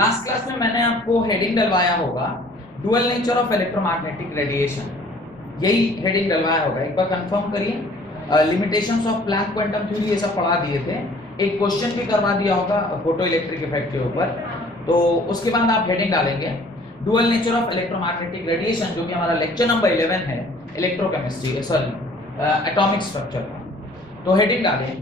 Last class में मैंने आपको हेडिंग डलवाया होगा dual nature of electromagnetic radiation, यही हेडिंग डलवाया होगा। एक बार कंफर्म करिए। Limitations of Planck quantum theory ये सब पढ़ा दिए थे, एक क्वेश्चन भी करवा दिया होगा फोटो इलेक्ट्रिक इफेक्ट के ऊपर। तो उसके बाद आप हेडिंग डालेंगे dual nature of electromagnetic radiation, जो कि हमारा लेक्चर नंबर 11 है इलेक्ट्रोकेमिस्ट्री सॉरी एटॉमिक स्ट्रक्चर का। तो हेडिंग डालें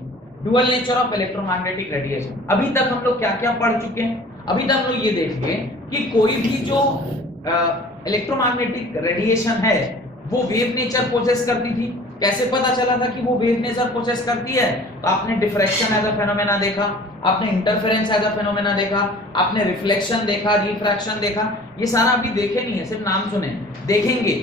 dual nature of electromagnetic radiation. अभी तक हम लोग क्या क्या पढ़ चुके हैं? अभी तक हम लोग ये देखेंगे कि कोई भी जो इलेक्ट्रोमैग्नेटिक रेडिएशन है वो वेव नेचर पोजेस करती थी। कैसे पता चला था कि वो वेव नेचर पोजेस करती है? तो आपने डिफ्रैक्शन एज अ फेनोमेना देखा, आपने इंटरफेरेंस एज अ फेनोमेना देखा, आपने रिफ्लेक्शन देखा, रिफ्रैक्शन देखा। ये सारा अभी देखे नहीं है, सिर्फ नाम सुने। देखेंगे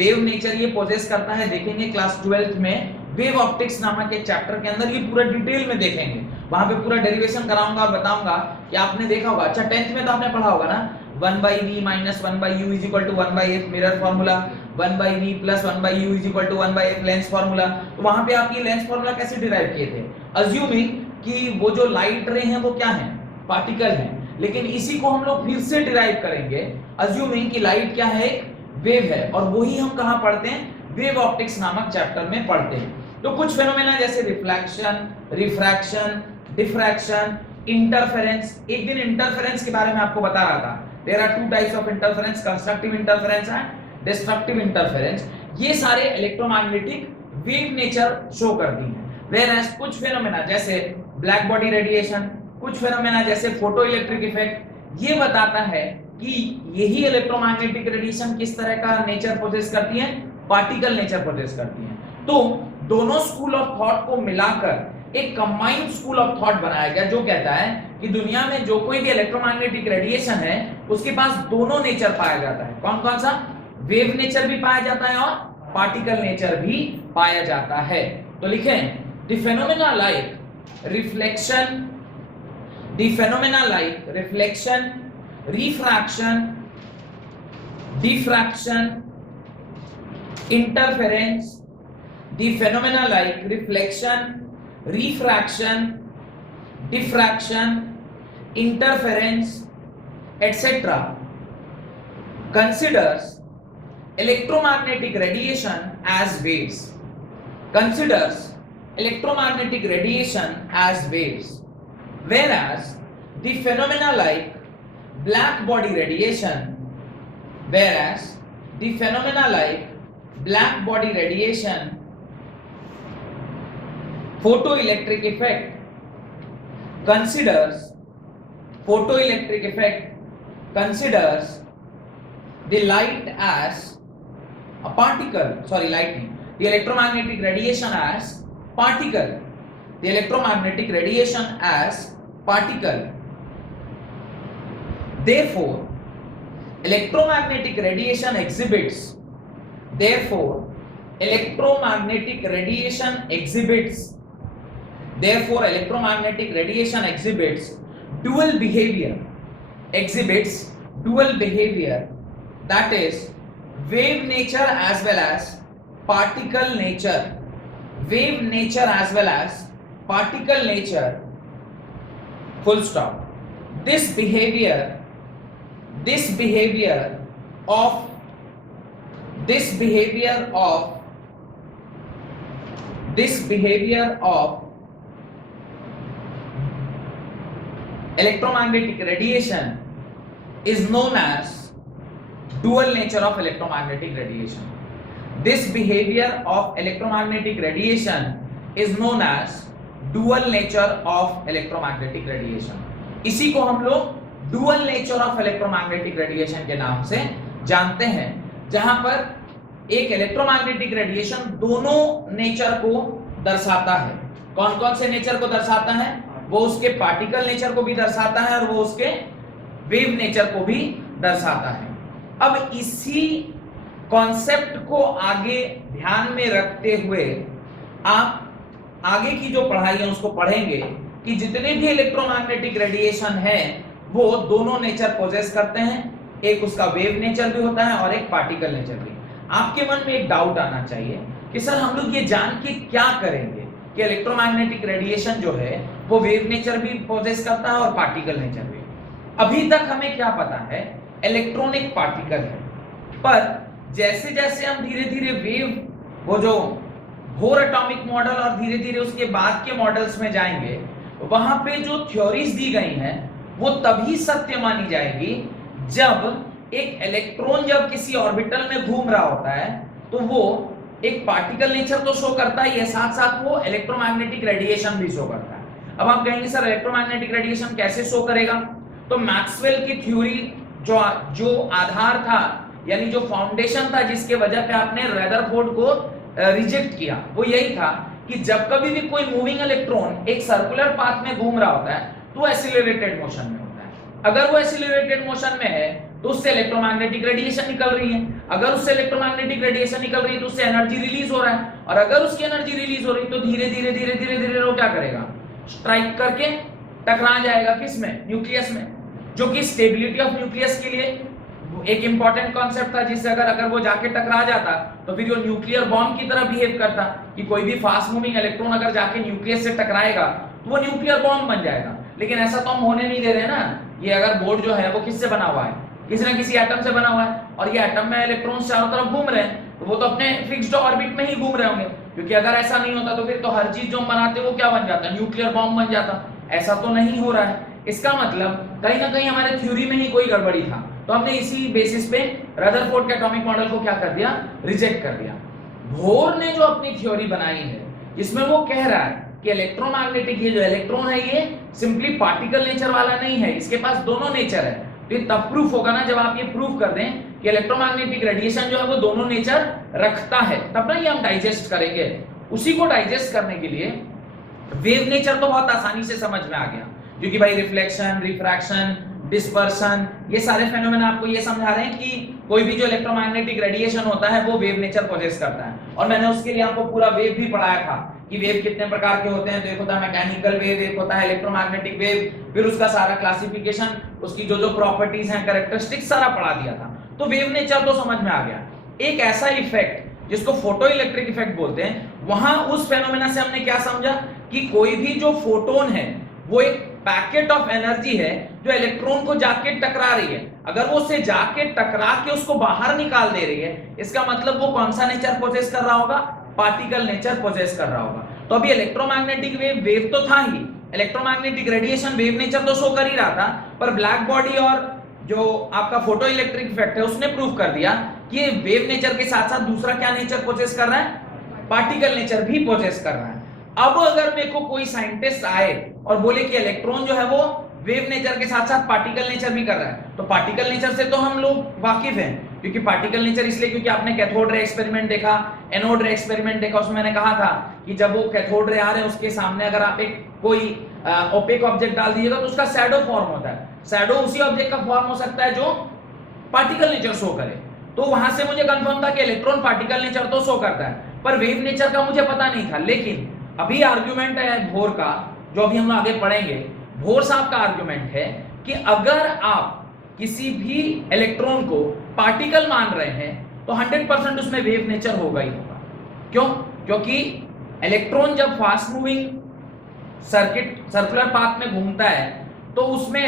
वेव नेचर ये पोजेस करता है, देखेंगे क्लास 12th में वेव ऑप्टिक्स नामक एक चैप्टर के अंदर, ये पूरा डिटेल में देखेंगे। वहां पे पूरा डेरिवेशन कराऊंगा और बताऊंगा कि आपने देखा होगा। अच्छा 10th में तो आपने पढ़ा होगा ना 1/v - 1/u = 1/f mirror formula, 1/v + 1/u = 1/f lens formula. तो वहां पे आप ये लेंस फार्मूला कैसे डिराइव किए थे? अज्यूमिंग कि वो जो लाइट रे हैं वो क्या है? पार्टिकल है। लेकिन इसी को हम लोग फिर से डिराइव करेंगे अज्यूमिंग कि लाइट क्या है? वेव है। और वही हम कहां पढ़ते हैं? वेव ऑप्टिक्स नामक चैप्टर में पढ़ते हैं। तो कुछ फेनोमेना जैसे रिफ्लेक्शन, रिफ्रैक्शन, डिफ्रैक्शन, इंटरफेरेंस। एक दिन इंटरफेरेंस के बारे में आपको बता रहा था। There are 2 types of interference, constructive interference and destructive interference. ये सारे इलेक्ट्रोमैग्नेटिक वेव नेचर शो करती हैं। Whereas कुछ फेनोमेना जैसे ब्लैक बॉडी रेडिएशन, कुछ फेनोमेना जैसे फोटो इलेक्ट्रिक इफेक्ट, ये बताता है कि यही इलेक्ट्रोमैग्नेटिक रेडिएशन किस तरह का नेचर पोजेस करती है? पार्टिकल नेचर पोजेस करती है। तो दोनों स्कूल ऑफ थॉट को मिलाकर एक कंबाइंड स्कूल ऑफ थॉट बनाया गया, जो कहता है कि दुनिया में जो कोई भी इलेक्ट्रोमैग्नेटिक रेडिएशन है उसके पास दोनों नेचर पाया जाता है। कौन कौन सा? वेव नेचर भी पाया जाता है और पार्टिकल नेचर भी पाया जाता है। तो लिखें the phenomena like reflection, refraction, diffraction, interference. The phenomena like reflection, refraction, diffraction, interference, etc. considers electromagnetic radiation as waves. Considers electromagnetic radiation as waves, whereas the phenomena like black body radiation, photoelectric effect considers the light as a particle, lightning, the electromagnetic radiation as particle, therefore electromagnetic radiation exhibits dual behavior, that is wave nature as well as particle nature, full stop. This behavior of electromagnetic radiation is known as dual nature of electromagnetic radiation. This behavior of electromagnetic radiation is known as dual nature of electromagnetic radiation. इसी को हम लोग dual nature of electromagnetic radiation के नाम से जानते हैं, जहां पर एक इलेक्ट्रोमैग्नेटिक रेडिएशन दोनों नेचर को दर्शाता है। कौन कौन से नेचर को दर्शाता है? वो उसके पार्टिकल नेचर को भी दर्शाता है और वो उसके वेव नेचर को भी दर्शाता है। अब इसी कॉन्सेप्ट को आगे ध्यान में रखते हुए आप आगे की जो पढ़ाई है उसको पढ़ेंगे कि जितने भी इलेक्ट्रोमैग्नेटिक रेडिएशन है वो दोनों नेचर पोजेस करते हैं। एक उसका वेव नेचर भी होता है और एक पार्टिकल नेचर भी। आपके मन में एक डाउट आना चाहिए कि सर हम लोग ये जान के क्या करेंगे कि इलेक्ट्रोमैग्नेटिक रेडिएशन जो है वो वेव नेचर भी पोजेस करता है और पार्टिकल नेचर भी। अभी तक हमें क्या पता है, इलेक्ट्रॉनिक पार्टिकल है, पर जैसे जैसे हम धीरे धीरे वेव, वो जो बोर एटॉमिक मॉडल और धीरे धीरे उसके बाद के मॉडल्स में जाएंगे, वहां पे जो थ्योरीज दी गई हैं वो तभी सत्य मानी जाएगी जब एक इलेक्ट्रॉन जब किसी ऑर्बिटल में घूम रहा होता है तो वो एक पार्टिकल नेचर तो शो करता ही है, साथ साथ वो इलेक्ट्रोमैग्नेटिक रेडिएशन भी शो करता है। अब आप कहेंगे सर इलेक्ट्रोमैग्नेटिक रेडिएशन कैसे शो करेगा, तो मैक्सवेल की थ्योरी जो आधार था, यानी जो फाउंडेशन था जिसके वजह पे आपने रदरफोर्ड को रिजेक्ट किया, वो यही था कि जब कभी भी कोई मूविंग इलेक्ट्रॉन एक सर्कुलर पाथ में घूम रहा होता है तो एक्सीलरेटेड मोशन में होता है। अगर वो एक्सीलरेटेड मोशन में है तो उससे इलेक्ट्रोमैग्नेटिक रेडिएशन निकल रही है, अगर उससे इलेक्ट्रोमैग्नेटिक रेडिएशन निकल रही है तो उससे एनर्जी रिलीज हो रहा है, और अगर उसकी एनर्जी रिलीज हो रही तो धीरे धीरे धीरे धीरे धीरे वो क्या करेगा, स्ट्राइक करके टकरा जाएगा किसमें, न्यूक्लियस में, जो कि स्टेबिलिटी ऑफ न्यूक्लियस के लिए एक इंपॉर्टेंट कॉन्सेप्ट था, जिससे अगर वो जाके टकरा जाता तो फिर वो न्यूक्लियर बॉम्ब की तरह बिहेव करता कि कोई भी फास्ट मूविंग इलेक्ट्रॉन अगर जाके न्यूक्लियस से टकराएगा तो वो न्यूक्लियर बॉम्ब बन जाएगा। लेकिन ऐसा तो हम होने नहीं दे रहे ना, ये अगर बोर्ड जो है वो किससे बना हुआ है, किसी ना किसी एटम से बना हुआ है, और ये एटम में इलेक्ट्रॉन्स चारों तरफ घूम रहे हैं तो वो तो अपने फिक्स्ड ऑर्बिट में ही घूम रहे होंगे, क्योंकि अगर ऐसा नहीं होता तो फिर तो हर चीज जो हम बनाते वो क्या बन जाता, न्यूक्लियर बॉम्ब बन जाता। ऐसा तो नहीं हो रहा है, इसका मतलब कहीं ना कहीं हमारे थ्योरी में ही कोई गड़बड़ी था, तो हमने इसी बेसिस पे रदरफोर्ड के एटॉमिक मॉडल को क्या कर दिया, रिजेक्ट कर दिया। बोर ने जो अपनी थ्योरी बनाई है जिसमें वो कह रहा है कि इलेक्ट्रोमैग्नेटिक, ये जो इलेक्ट्रॉन है ये सिंपली पार्टिकल नेचर वाला नहीं है, इसके पास दोनों नेचर है। तो ये तब प्रूफ होगा ना जब आप ये प्रूफ कर दें कि इलेक्ट्रोमैग्नेटिक रेडिएशन जो है वो दोनों नेचर रखता है, तब ना ये हम डाइजेस्ट करेंगे। उसी को डाइजेस्ट करने के लिए वेव नेचर तो बहुत आसानी से समझ में आ गया, क्योंकि भाई रिफ्लेक्शन, रिफ्रैक्शन, डिस्पर्शन, ये सारे फेनोमेना आपको ये समझा रहे हैं कि कोई भी जो इलेक्ट्रोमैग्नेटिक रेडिएशन होता है वो वेव नेचर पोजेस करता है। और मैंने उसके लिए आपको पूरा वेव भी पढ़ाया था कि वेव कितने प्रकार के होते हैं, तो एक होता है मैकेनिकल वेव, एक होता है इलेक्ट्रोमैग्नेटिक वेव, फिर उसका सारा क्लासिफिकेशन, उसकी जो जो प्रॉपर्टीज हैं, कैरेक्टरिस्टिक्स सारा पढ़ा दिया था। तो वेव नेचर तो समझ में आ गया। एक ऐसा इफेक्ट जिसको फोटो इलेक्ट्रिक इफेक्ट बोलते हैं, वहां उस फेनोमेना से हमने क्या समझा कि कोई भी जो फोटोन है वो एक पैकेट ऑफ एनर्जी है जो इलेक्ट्रॉन को जाके टकरा रही है। अगर वो उससे जाके टकरा के उसको बाहर निकाल दे रही है, इसका मतलब वो कौन सा नेचर पोजेस कर रहा होगा, पार्टिकल नेचर पोजेस कर रहा होगा। तो अभी इलेक्ट्रोमैग्नेटिक वेव तो था ही, इलेक्ट्रोमैग्नेटिक रेडिएशन वेव नेचर तो शो कर ही रहा था, पर ब्लैक बॉडी और जो आपका फोटो इलेक्ट्रिक इफेक्ट है उसने प्रूव कर दिया कि ये वेव नेचर के साथ साथ दूसरा क्या नेचर पोजेस कर रहा है, पार्टिकल नेचर भी पोजेस कर रहा है। अब अगर मेरे को कोई साइंटिस्ट आए और बोले कि इलेक्ट्रॉन जो है वो वेव नेचर के साथ साथ पार्टिकल नेचर भी कर रहा है, तो पार्टिकल नेचर से तो हम लोग वाकिफ हैं, क्योंकि पार्टिकल नेचर इसलिए क्योंकि आपने कैथोड रे एक्सपेरिमेंट देखा, एनोड रे एक्सपेरिमेंट देखा, उसमें मैंने कहा था कि जब वो कैथोड रे आ रहे हैं उसके सामने अगर आप एक कोई ओपेक ऑब्जेक्ट डाल दीजिएगा तो उसका शैडो फॉर्म होता है। शैडो उसी ऑब्जेक्ट का फॉर्म हो सकता है जो पार्टिकल नेचर शो करे। तो वहां से मुझे कंफर्म था कि इलेक्ट्रॉन पार्टिकल नेचर तो शो करता है, पर वेव नेचर का मुझे पता नहीं था। लेकिन अभी आर्गुमेंट है भोर का, जो अभी हम आगे पढ़ेंगे, भोर साहब का आर्गुमेंट है कि अगर आप किसी भी इलेक्ट्रॉन को पार्टिकल मान रहे हैं तो 100% उसमें वेव नेचर होगा ही होगा। क्यों? क्योंकि इलेक्ट्रॉन जब फास्ट मूविंग सर्कुलर पाथ में घूमता है तो उसमें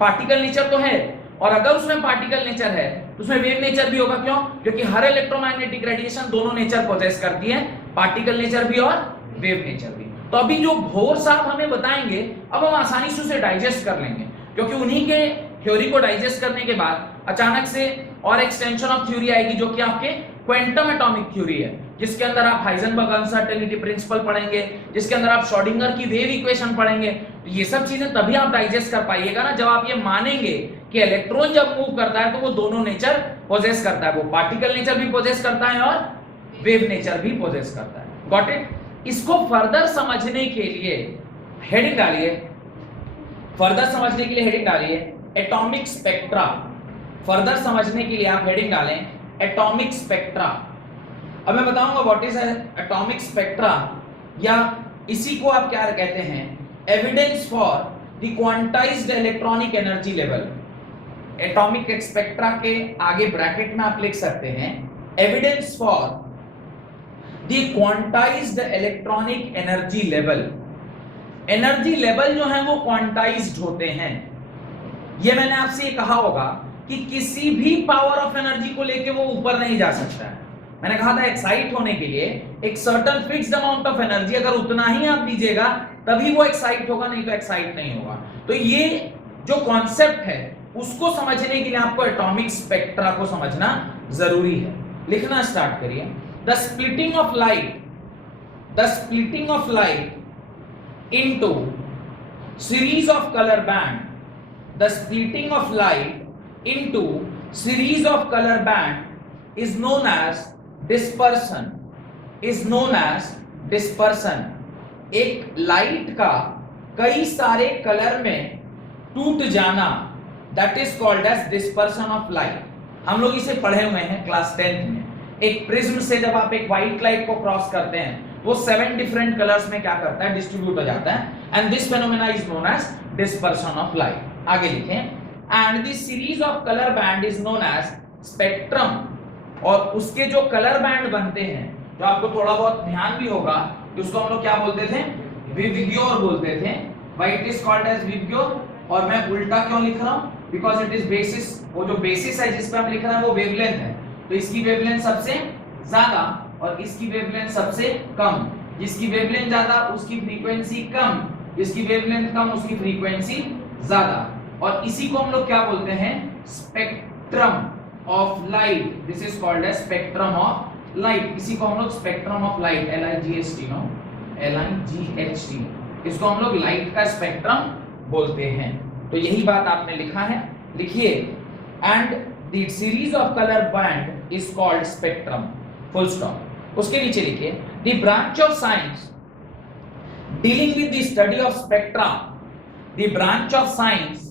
पार्टिकल नेचर तो है, और अगर उसमें पार्टिकल नेचर है तो उसमें वेव नेचर भी होगा। क्यों? क्योंकि हर इलेक्ट्रोमैग्नेटिक रेडिएशन दोनों नेचर पोजेस करती है, पार्टिकल नेचर भी और वेव नेचर भी। तो अभी जो भोर साहब हमें बताएंगे अब हम आसानी से उसे डाइजेस्ट कर लेंगे, क्योंकि उन्हीं के थ्योरी को डाइजेस्ट करने के बाद अचानक से और एक्सटेंशन ऑफ थ्योरी आएगी जो कि आपके क्वांटम एटॉमिक थ्योरी है, जिसके अंदर आप हाइजेनबर्ग अनसर्टेनिटी प्रिंसिपल पढ़ेंगे, जिसके अंदर आप श्रोडिंगर की वेव इक्वेशन पढ़ेंगे। तो ये सब चीजें तभी आप डाइजेस्ट कर पाइएगा ना जब आप ये मानेंगे कि इलेक्ट्रॉन जब मूव करता है तो वो दोनों नेचर पोजेस करता है, वो पार्टिकल नेचर भी पोजेस करता है और वेव नेचर भी पोजेस करता है। Got it? इसको फर्दर समझने के लिए हेडिंग डालिए, फर्दर समझने के लिए हेडिंग डालिए एटॉमिक स्पेक्ट्रा। फर्दर समझने के लिए आप हेडिंग डालें एटॉमिक स्पेक्ट्रा। अब मैं बताऊंगा व्हाट इज एटॉमिक स्पेक्ट्रा, या इसी को आप क्या कहते हैं, evidence for the quantized electronic energy level. Atomic spectra के आगे ब्रैकेट में आप लिख सकते हैं evidence for the quantized electronic energy level. Energy level जो है वो क्वांटाइज्ड होते हैं। ये मैंने आपसे ये कहा होगा कि किसी भी पावर ऑफ एनर्जी को लेके वो ऊपर नहीं जा सकता है। मैंने कहा था एक्साइट होने के लिए एक certain fixed amount of energy, अगर उतना ही आप दीजिएगा तभी वो एक्साइट होगा, नहीं तो एक्साइट नहीं होगा। तो ये जो कॉन्सेप्ट है उसको समझने के लिए आपको एटॉमिक स्पेक्ट्रा को समझना जरूरी है। लिखना स्टार्ट करिए। The splitting of light into series of colour band, the splitting of light into series of color band is known as dispersion, एक लाइट का कई सारे कलर में टूट जाना, that is called as dispersion of light। हम लोग इसे पढ़े हुए हैं क्लास 10th में। एक प्रिज्म से जब आप एक व्हाइट लाइट को क्रॉस करते हैं वो 7 डिफरेंट कलर्स में क्या करता है, डिस्ट्रीब्यूट हो जाता है, and this phenomena is known as dispersion of light. आगे लिखें, and this series of colour band is known as spectrum, और उसके जो कलर बैंड बनते हैं, जो आपको थोड़ा बहुत ध्यान भी होगा कि उसको हम लोग क्या बोलते थे, विबग्योर बोलते थे। Why it is called as VIBGYOR, और मैं उल्टा क्यों लिख रहा हूं, बिकॉज इट इज बेसिस, वो जो बेसिस है जिस पे हम लिख रहे हैं वो वेवलेंथ है, तो इसकी वेवलेंथ सबसे ज्यादा और इसकी वेवलेंथ सबसे कम, जिसकी वेवलेंथ ज्यादा उसकी फ्रीक्वेंसी कम, जिसकी वेवलेंथ कम उसकी फ्रीक्वेंसी ज्यादा, और इसी को हम लोग क्या बोलते हैं, spectrum of light. This is called as spectrum of light. इसी को हम लोग spectrum of light, LIGHT no, LIGHT, इसको हम लोग लाइट का स्पेक्ट्रम बोलते हैं। तो यही बात आपने लिखा है, लिखिए, and the series of colour band is called spectrum, full stop. उसके नीचे लिखिए, the branch of science dealing with the study of spectra, the branch of science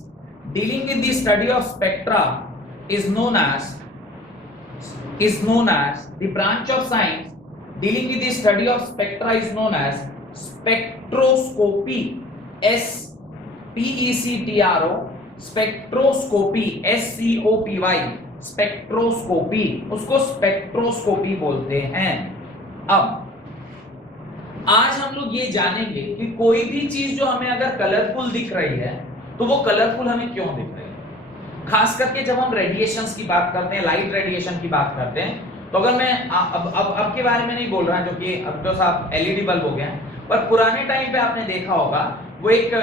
dealing with the study of spectra is known as the branch of science dealing with the study of spectra is known as spectroscopy, SPECTRO, spectroscopy, SCOPY, spectroscopy, उसको spectroscopy बोलते हैं। अब आज हम लोग ये जानेंगे कि कोई भी चीज जो हमें अगर कलरफुल दिख रही है तो वो कलरफुल हमें क्यों दिख रही है। खास करके जब हम रेडिएशंस की बात करते हैं, लाइट रेडिएशन की बात करते हैं, तो अगर मैं अब के बारे में नहीं बोल रहा, जो कि अब तो साहब LED बल्ब हो गया, पर पुराने टाइम पे आपने देखा होगा वो एक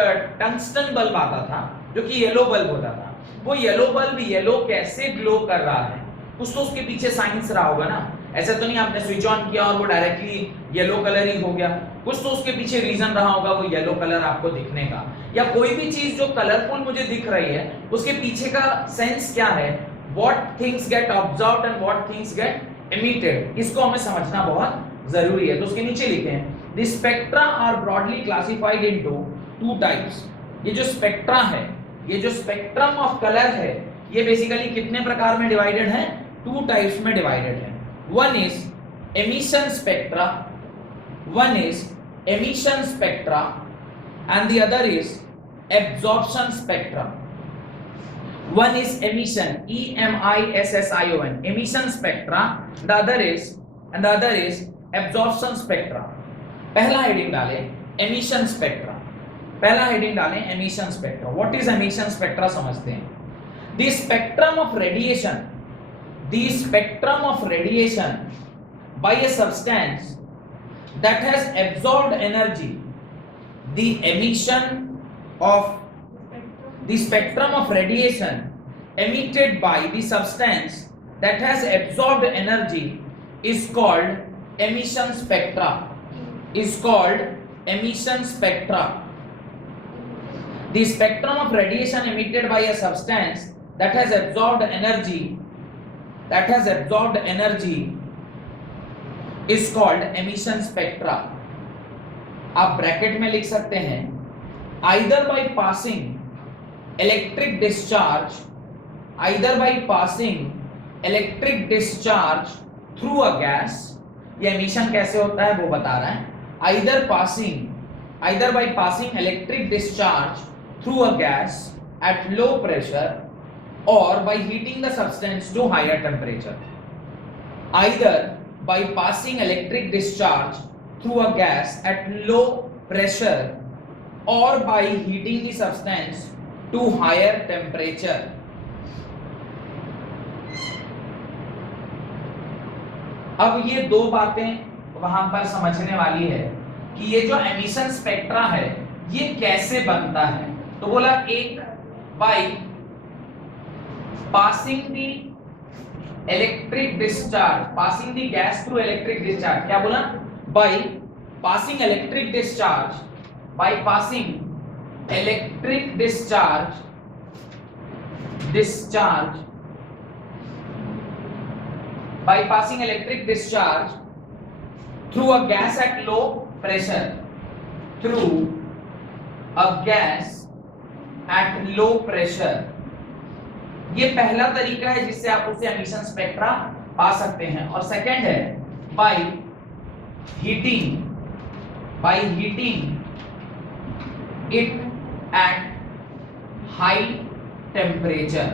टंगस्टन बल्ब आता था जो कि येलो बल्ब होता था। वो येलो बल्ब येलो कैसे ग्लो कर रहा है, कुछ तो उसके पीछे साइंस रहा होगा ना। ऐसा तो नहीं आपने स्विच ऑन किया और वो डायरेक्टली येलो कलर ही हो गया, कुछ तो उसके पीछे रीजन रहा होगा वो येलो कलर आपको दिखने का। या कोई भी चीज जो कलरफुल मुझे दिख रही है उसके पीछे का सेंस क्या है, what things get observed and what things get emitted, इसको हमें समझना बहुत जरूरी है। तो उसके नीचे लिखे हैं, the spectra are broadly classified into 2 types. ये जो स्पेक्ट्रा है, ये जो स्पेक्ट्रम ऑफ कलर है, ये बेसिकली कितने प्रकार में डिवाइडेड है, 2 टाइप्स में डिवाइडेड है। One is emission spectra, and the other is absorption spectra. One is emission, EMISSION, emission spectra, the other is absorption spectra. पहला हेडिंग डालें emission spectra, पहला हेडिंग डालें emission spectra। What is emission spectra समझते हैं। The spectrum of radiation by a substance that has absorbed energy, the spectrum of radiation emitted by the substance that has absorbed energy is called emission spectra, The spectrum of radiation emitted by a substance that has absorbed energy is called emission spectra। आप bracket में लिख सकते हैं, either by passing electric discharge through a gas, ये emission कैसे होता है वो बता रहा है, either by passing electric discharge through a gas at low pressure or by heating the substance to higher temperature, either by passing electric discharge through a gas at low pressure or by heating the substance to higher temperature. अब ये दो बातें वहां पर समझने वाली है कि ये जो एमिशन स्पेक्ट्रा है ये कैसे बनता है। तो बोला एक by passing the electric discharge, passing the gas through electric discharge. क्या बोला? By passing electric discharge, by passing electric discharge by passing electric discharge through a gas at low pressure, through a gas at low pressure। ये पहला तरीका है जिससे आप उसे emission spectra पा सकते हैं। और सेकंड है by heating it at high temperature।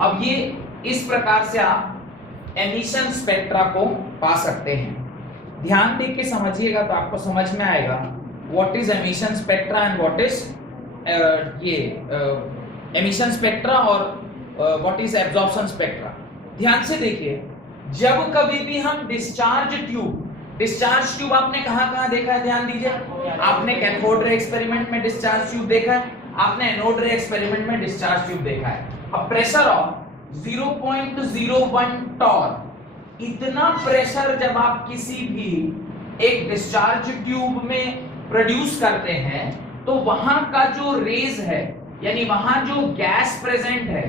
अब ये इस प्रकार से आप एमिशन स्पेक्ट्रा को पा सकते हैं। ध्यान देख के समझिएगा तो आपको समझ में आएगा what is emission spectra and what is emission spectra और व्हाट इज एब्जॉर्प्शन स्पेक्ट्रा। ध्यान से देखिए, जब कभी भी हम डिस्चार्ज ट्यूब आपने कहां देखा है? ध्यान दीजिए, आपने कैथोड रे एक्सपेरिमेंट में डिस्चार्ज ट्यूब देखा है, आपने एनोड रे एक्सपेरिमेंट में डिस्चार्ज ट्यूब देखा है। अब प्रेशर ऑफ 0.01 टॉर, इतना प्रेशर जब आप किसी भी एक डिस्चार्ज ट्यूब में प्रोड्यूस करते हैं तो वहां का जो रेज है, यानी वहां जो गैस प्रेजेंट है,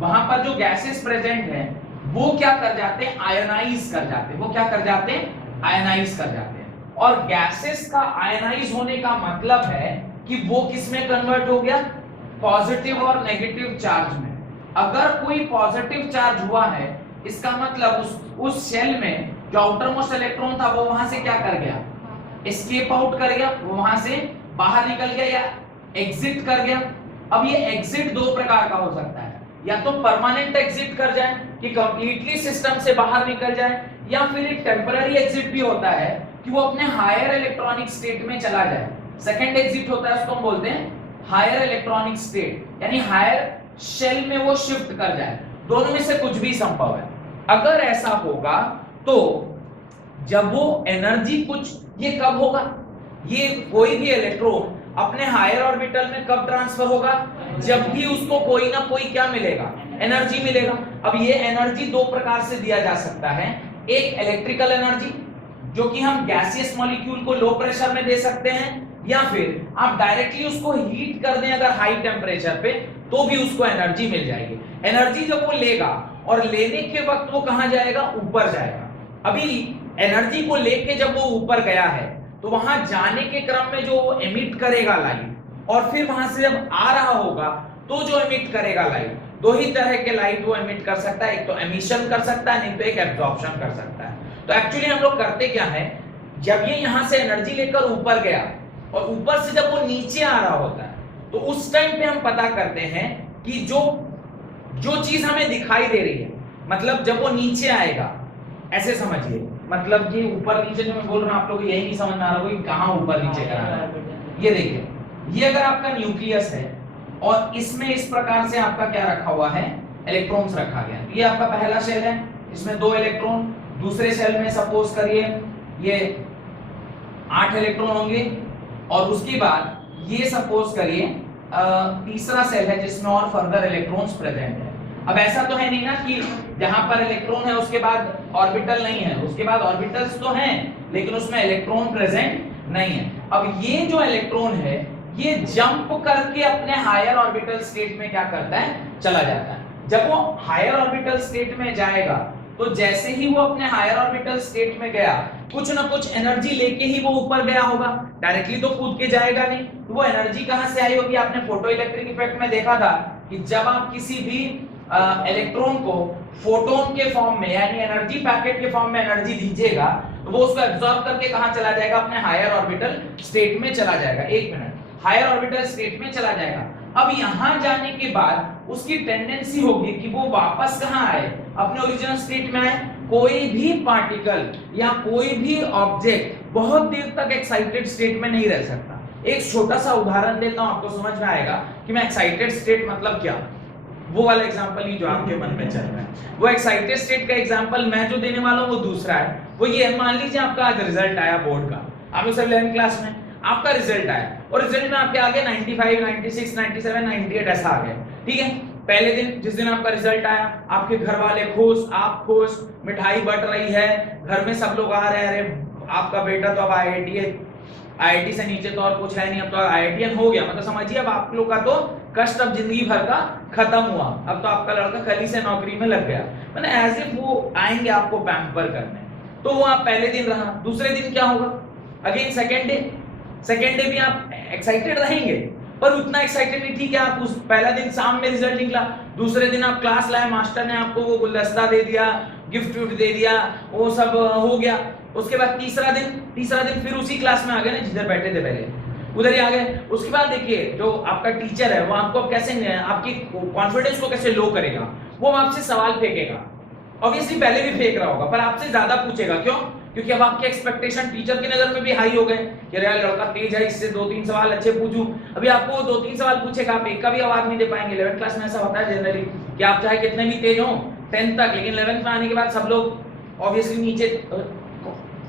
वहां पर जो गैसेस प्रेजेंट हैं वो क्या कर जाते हैं? आयनाइज कर जाते हैं। वो क्या कर जाते हैं? आयनाइज कर जाते हैं। और गैसेस का आयनाइज होने का मतलब है कि वो किस में कन्वर्ट हो गया? पॉजिटिव और नेगेटिव चार्ज में। अगर कोई पॉजिटिव चार्ज हुआ है इसका मतलब उस शेल में जो आउटर मोस्ट इलेक्ट्रॉन था वो वहां से क्या कर गया? एस्केप आउट कर गया, वो वहां से बाहर निकल गया या एग्जिट कर गया। अब ये एग्जिट दो प्रकार का हो सकता है, या तो परमानेंट एग्जिट कर जाए कि कंप्लीटली सिस्टम से बाहर निकल जाए, या फिर एक टेम्पररी एग्जिट भी होता है कि वो अपने हायर इलेक्ट्रॉनिक स्टेट में चला जाए। सेकंड एग्जिट होता है उसको हम बोलते हैं हायर इलेक्ट्रॉनिक स्टेट, यानी हायर शेल में वो शिफ्ट कर जाए। दोनों में से कुछ भी संभव है। अगर ऐसा होगा तो जब वो एनर्जी ये कब होगा? ये कोई भी इलेक्ट्रॉन अपने हायर ऑर्बिटल में कब ट्रांसफर होगा? जब भी उसको कोई ना कोई क्या मिलेगा? एनर्जी मिलेगा। अब ये एनर्जी दो प्रकार से दिया जा सकता है। एक इलेक्ट्रिकल एनर्जी जो कि हम गैसियस मॉलिक्यूल को लो प्रेशर में दे सकते हैं, या फिर आप डायरेक्टली उसको हीट कर दें अगर हाई टेम्परेचर पे तो भी उसको एनर्जी मिल जाएगी। एनर्जी जब वो लेगा और लेने के वक्त वो कहां जाएगा? ऊपर जाएगा। अभी एनर्जी को लेके जब वो ऊपर गया है तो वहां जाने के क्रम में जो एमिट करेगा लाइट, और फिर वहां से जब आ रहा होगा तो जो एमिट करेगा लाइट, दो ही तरह के लाइट वो एमिट कर सकता है। एक तो एमिशन कर सकता है, नहीं तो एक एब्जॉर्प्शन कर सकता है। तो एक्चुअली हम लोग करते क्या है, जब ये यहां से एनर्जी लेकर ऊपर गया और ऊपर से जब वो नीचे आ रहा होता है तो उस टाइम पे हम पता करते हैं कि जो चीज हमें दिखाई दे रही है, मतलब जब वो नीचे आएगा, ऐसे समझिए, मतलब ये ऊपर नीचे जो मैं बोल रहा हूं आप लोग यही नहीं समझ में आ रहा होगा कि कहां ऊपर नीचे कर रहा है। ये देखिए, ये अगर आपका न्यूक्लियस है और इसमें इस प्रकार से आपका क्या रखा हुआ है? इलेक्ट्रॉन्स रखा गया। ये आपका पहला शेल है, इसमें 2 इलेक्ट्रॉन। दूसरे शेल में सपोज करिए ये 8 इलेक्ट्रॉन होंगे, और उसके बाद ये सपोज करिए तीसरा सेल है जिसमें और फर्दर इलेक्ट्रॉन्स प्रेजेंट है। अब ऐसा तो है नहीं ना कि जहां पर इलेक्ट्रॉन है उसके बाद ऑर्बिटल नहीं है, उसके बाद ऑर्बिटल्स तो हैं लेकिन उसमें इलेक्ट्रॉन प्रेजेंट नहीं है। अब ये जो इलेक्ट्रॉन है ये जंप करके अपने हायर ऑर्बिटल स्टेट में क्या करता है? चला जाता है। जब वो हायर ऑर्बिटल स्टेट में जाएगा तो जैसे ही वो अपने हायर ऑर्बिटल स्टेट में गया, कुछ ना कुछ एनर्जी लेके ही वो ऊपर गया होगा, डायरेक्टली तो कूद के जाएगा नहीं। तो वो एनर्जी कहां से आई होगी? आपने फोटो इलेक्ट्रिक इफेक्ट में देखा था कि जब आप किसी भी इलेक्ट्रॉन को फोटोन के फॉर्म में यानी एनर्जी पैकेट के फॉर्म में एनर्जी दीजिएगा तो वो उसको एब्जॉर्ब करके कहां चला जाएगा? अपने हायर ऑर्बिटल स्टेट में चला जाएगा। एक मिनट, हायर ऑर्बिटल स्टेट में चला जाएगा। अब यहां जाने के बाद उसकी टेंडेंसी होगी कि वो वापस कहां आए? अपने ओरिजिनल स्टेट में आए। कोई भी पार्टिकल या कोई भी ऑब्जेक्ट बहुत देर तक एक्साइटेड स्टेट में नहीं रह सकता। एक छोटा सा उदाहरण देता हूं, आपको समझ में आएगा कि मैं एक्साइटेड स्टेट मतलब क्या, वो वाला एग्जांपल ही जो आपके मन में चल रहा है। वो एक्साइटेड स्टेट का एग्जांपल मैं जो देने वाला हूं वो दूसरा है। वो ये है, मान लीजिए आपका आज रिजल्ट आया बोर्ड का, आप लोग सब 11th क्लास में, आपका रिजल्ट आया और रिजल्ट में आपके आगे 95, 96, 97, 98 ऐसा आ गया, ठीक है। पहले दिन जिस दिन आपका रिजल्ट आया, आपके घर वाले खुश, आप खुश, मिठाई बट रही है, घर में सब लोग आ रहे हैं, अरे आपका बेटा तो अब आईआईटी से नीचे तो और कुछ है नहीं, अब तो आईआईटीएन हो गया, मतलब समझिए अब आप लोग का तो कष्ट अब जिंदगी भर का खत्म हुआ, अब तो आपका लड़का कल ही से नौकरी में लग गया, मैंने एज इफ वो आएंगे आपको पैम्पर करने। तो वो आप पहले दिन रहा, दूसरे दिन क्या होगा, अगेन सेकेंड डे भी आप एक्साइटेड रहेंगे, पर उतना एक्साइटेड नहीं, ठीक है। आप उस पहला दिन शाम में रिजल्ट निकला, दूसरे दिन आप क्लास लाए, मास्टर ने आपको वो गुलदस्ता दे दिया, गिफ्ट दे दिया, वो सब हो गया। उसके बाद तीसरा दिन फिर उसी क्लास में आ गए ना जिधर बैठे थे पहले, उधर ही आ गए। उसके बाद देखिए जो आपका टीचर है वो आपको कैसे, आपकी कॉन्फिडेंस को कैसे लो करेगा, वो आपसे सवाल फेंकेगा, ऑब्वियसली पहले भी फेंक रहा होगा पर आपसे ज्यादा पूछेगा, क्यों? क्योंकि अब आपके एक्सपेक्टेशन टीचर की नजर में भी हाई हो गए कि यार लड़का तेज है, इससे 2-3 सवाल अच्छे पूछूं। अभी आपको 2-3 सवाल पूछेगा, आप एक का भी आवाज नहीं दे पाएंगे। 11th क्लास में ऐसा होता है जनरली कि आप चाहे कितने भी तेज हो 10th तक, लेकिन 11th में आने के बाद सब लोग ऑब्वियसली नीचे,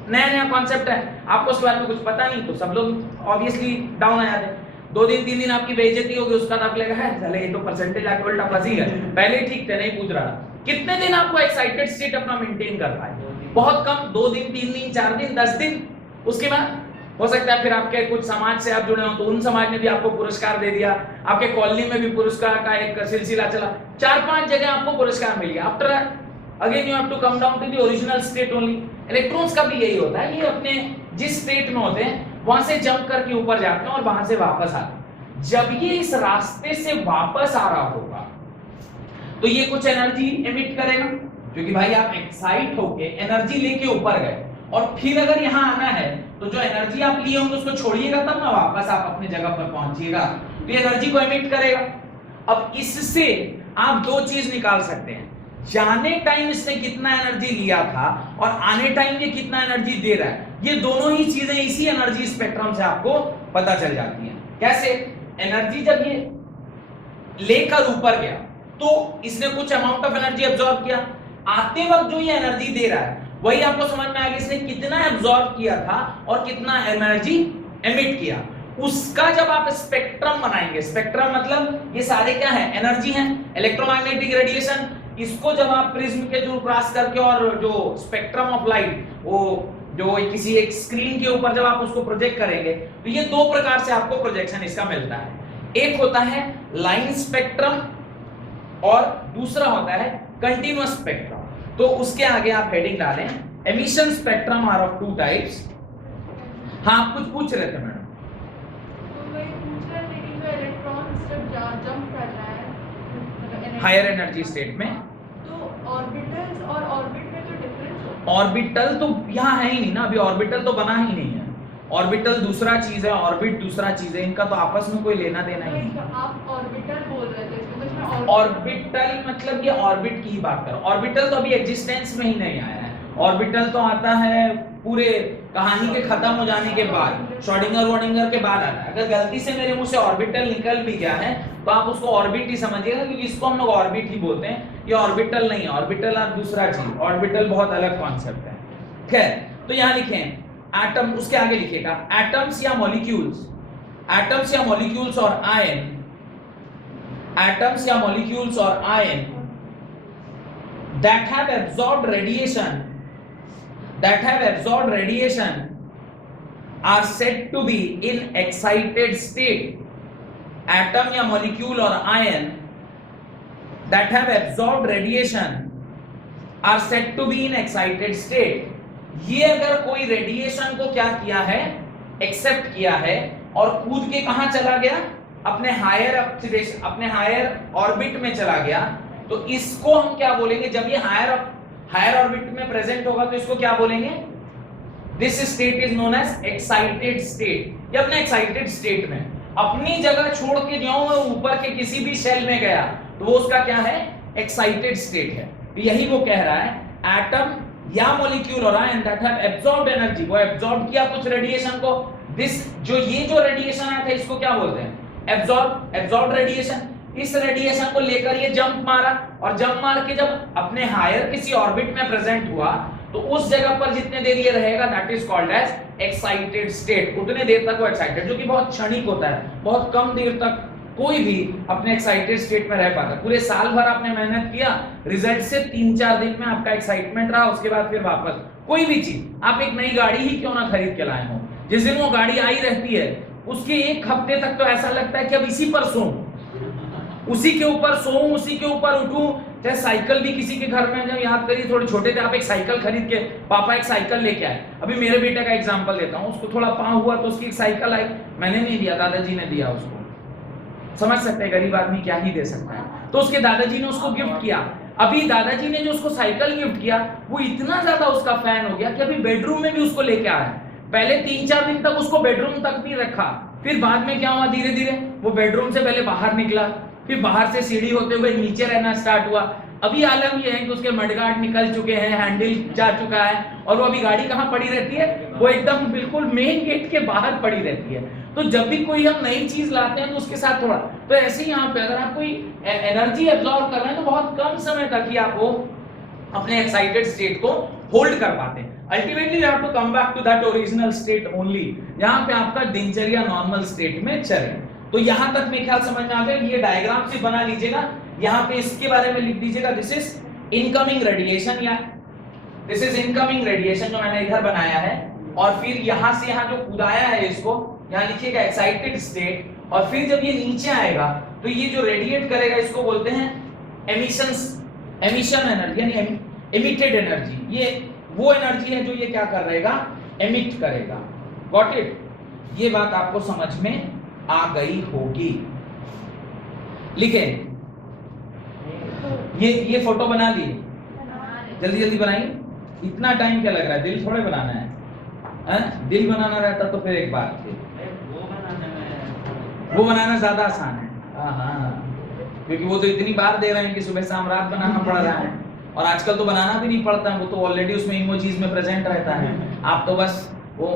नया कॉन्सेप्ट है, आपको उसके बारे में कुछ पता नहीं, तो सब लोग ऑब्वियसली डाउन आ जाते हैं। 2-3 दिन आपकी बेइज्जती होगी, उसका तो आप लगेगा है चले ये तो परसेंटेज आके उल्टा फंसी है, पहले ही ठीक थे नहीं पूछ रहा। कितने दिन आपको एक्साइटेड स्टेट अपना मेंटेन कर पाए? बहुत कम, 2 दिन, 3 दिन, 4 दिन, 10 दिन। उसके बाद हो सकता है फिर आपके कुछ समाज से आप जुड़े हो तो उन समाज ने भी आपको पुरस्कार दे दिया, आपके कॉलोनी में भी पुरस्कार का एक सिलसिला चला, 4-5 जगह आपको पुरस्कार मिल गया। After again you have to come down to the original state only. Electrons का भी यही होता है, ये अपने जिस स्टेट में होते हैं वहां से जंप करके ऊपर जाते हैं और वहां से वापस आते हैं। जब ये इस रास्ते से वापस आ रहा होगा तो ये कुछ एनर्जी एमिट करेगा, क्योंकि भाई आप एक्साइट होके एनर्जी लेके ऊपर गए, और फिर अगर यहां आना है तो जो एनर्जी आप लिए होंगे उसको छोड़िएगा तब ना वापस आप अपने जगह पर पहुंचिएगा, तो ये एनर्जी को एमिट करेगा। अब इससे आप 2 चीज निकाल सकते हैं, जाने टाइम इसने कितना एनर्जी लिया था और आने टाइम ये कितना एनर्जी दे रहा है। ये दोनों ही चीजें इसी एनर्जी स्पेक्ट्रम से आपको पता चल जाती हैं। कैसे? एनर्जी जब ये लेकर ऊपर गया तो इसने कुछ अमाउंट ऑफ एनर्जी एब्जॉर्ब किया, आते वक्त जो ये एनर्जी दे रहा है वही आपको समझ में आ गया इसने कितना एब्जॉर्ब किया था और कितना एनर्जी एमिट किया। उसका जब आप स्पेक्ट्रम बनाएंगे, स्पेक्ट्रम मतलब ये सारे क्या है, एनर्जी है, इलेक्ट्रोमैग्नेटिक रेडिएशन, इसको जब आप प्रिज्म के थ्रू क्रॉस करके और जो स्पेक्ट्रम ऑफ लाइट वो जो किसी एक स्क्रीन के ऊपर जब आप उसको प्रोजेक्ट करेंगे तो ये 2 प्रकार से आपको प्रोजेक्शन इसका मिलता है। एक होता है लाइन स्पेक्ट्रम और दूसरा होता है कंटीन्यूअस स्पेक्ट्रम। तो उसके आगे आप हेडिंग डालें emission spectrum are of 2 types. हाँ आप कुछ पूछ रहे थे मैडम? हायर एनर्जी स्टेट में तो ऑर्बिटल्स और ऑर्बिट में जो डिफरेंस, ऑर्बिटल तो यहाँ है ही नहीं ना, अभी ऑर्बिटल तो बना ही नहीं है। ऑर्बिटल दूसरा चीज है, ऑर्बिट दूसरा चीज है, इनका तो आपस में कोई लेना देना ही नहीं। आप ऑर्बिटल बोल रहे थे, ऑर्बिटल मतलब ये ऑर्बिट की ही बात कर, ऑर्बिटल तो अभी एग्जिस्टेंस में ही नहीं आया है। ऑर्बिटल तो आता है पूरे कहानी के खत्म हो जाने के बाद, श्रोडिंगर के बाद आता है। अगर गलती से मेरे मुंह से ऑर्बिटल निकल भी गया है तो आप उसको ऑर्बिट ही समझिएगा, क्योंकि इसको हम लोग ऑर्बिट ही बोलते हैं, ये ऑर्बिटल नहीं है। ऑर्बिटल आप दूसरा चीज, ऑर्बिटल बहुत अलग कॉन्सेप्ट है। खैर, तो यहाँ लिखें एटम, उसके आगे लिखिएगा एटम्स या मॉलिक्यूल्स, एटम्स या मॉलिक्यूल्स और आयन, atoms या molecules or ion that have absorbed radiation are said to be in excited state. Atom या molecule और ion that have absorbed radiation are said to be in excited state. ये अगर कोई radiation को क्या किया है, एक्सेप्ट किया है और कूद के कहां चला गया, अपने हायर ऑर्बिट में चला गया, तो इसको हम क्या बोलेंगे? जब ये हायर ऑर्बिट में प्रेजेंट होगा तो इसको क्या बोलेंगे? This state is known as excited state. ये अपने एक्साइटेड स्टेट में अपनी जगह छोड़ के जो ऊपर के किसी भी सेल में गया तो वो उसका क्या है? एक्साइटेड स्टेट है। तो यही वो कह रहा है, एटम या मॉलिक्यूल और ion that have absorbed energy, वो एब्जॉर्ब किया कुछ रेडिएशन को, दिस जो ये जो रेडिएशन आया था इसको क्या बोलते हैं? Absorb radiation. इस रेडिएशन को लेकर ये जंप मारा और जंप मार के जब अपने हायर किसी ऑर्बिट में प्रेजेंट हुआ तो उस जगह पर जितने देर ये रहेगा that is called as excited state. उतने देर तक वो एक्साइटेड, जो कि बहुत क्षणिक होता है, बहुत कम देर तक कोई भी अपने एक्साइटेड स्टेट में रह पाता है। पूरे साल भर आपने मेहनत किया, रिजल्ट से 3-4 दिन में आपका एक्साइटमेंट रहा, उसके बाद फिर वापस कोई भी चीज, आप एक नई गाड़ी ही क्यों ना खरीद के लाए हो, जिस दिन वो गाड़ी आई रहती है उसके 1 हफ्ते तक तो ऐसा लगता है कि अब इसी पर सोऊं, उसी के ऊपर सोऊं, उसी के ऊपर उठूं। चाहे साइकिल भी किसी के घर में, जब याद करिए थोड़े छोटे थे आप, एक साइकिल खरीद के पापा एक साइकिल लेके आए। अभी मेरे बेटे का एग्जांपल देता हूं, उसको थोड़ा पाँव हुआ तो उसकी एक साइकिल आई, मैंने नहीं दिया, दादाजी ने दिया उसको। समझ सकते हैं गरीब आदमी क्या ही दे सकता है, तो उसके दादाजी ने उसको गिफ्ट किया। अभी दादाजी ने जो उसको साइकिल गिफ्ट किया वो इतना ज्यादा उसका फैन हो गया कि अभी बेडरूम में भी उसको लेके आया। पहले 3-4 दिन तक उसको बेडरूम तक भी रखा, फिर बाद में क्या हुआ, धीरे धीरे वो बेडरूम से पहले बाहर निकला, फिर बाहर से सीढ़ी होते हुए नीचे रहना स्टार्ट हुआ। अभी आलम ये है कि उसके मडगार्ड निकल चुके हैं, हैंडल जा चुका है, और वो अभी गाड़ी कहाँ पड़ी रहती है, वो एकदम बिल्कुल मेन गेट के बाहर पड़ी रहती है। तो जब भी कोई हम नई चीज लाते हैं तो उसके साथ थोड़ा, तो ऐसे ही यहाँ पे अगर आप कोई एनर्जी एब्जॉर्ब कर रहे हैं तो बहुत कम समय तक ही आप वो अपने एक्साइटेड स्टेट को होल्ड कर पाते हैं। Ultimately you have to come back to that original state only, जहां पे आपका दिनचर्या नॉर्मल स्टेट में चले। तो यहां तक मेरे ख्याल समझ में आ गया। ये डायग्राम से बना लीजिएगा, यहाँ पे इसके बारे में लिख दीजिएगा, दिस इज इनकमिंग रेडिएशन, या दिस इज इनकमिंग रेडिएशन जो मैंने इधर बनाया है, और फिर यहां से यहां जो कूदाया है इसको यहाँ लिखिएगा एक्साइटेड स्टेट, और फिर जब ये नीचे आएगा तो ये जो रेडिएट करेगा इसको बोलते हैं एमिशन एनर्जी, यानी एमिटेड एनर्जी। ये वो एनर्जी है जो ये क्या कर रहेगा, एमिट करेगा। Got it? ये बात आपको समझ में आ गई होगी। लिखे ये फोटो बना ली, जल्दी जल्दी बनाइए। इतना टाइम क्या लग रहा है, दिल थोड़े बनाना है, दिल बनाना रहता तो फिर एक बात थी, वो बनाना ज्यादा आसान है। हाँ, क्योंकि वो तो इतनी बार दे रहे हैं कि सुबह शाम रात बनाना पड़ रहा है, और आजकल तो बनाना भी नहीं पड़ता है, वो तो ऑलरेडी उसमें इमोजीज में प्रेजेंट रहता है। आप तो बस वो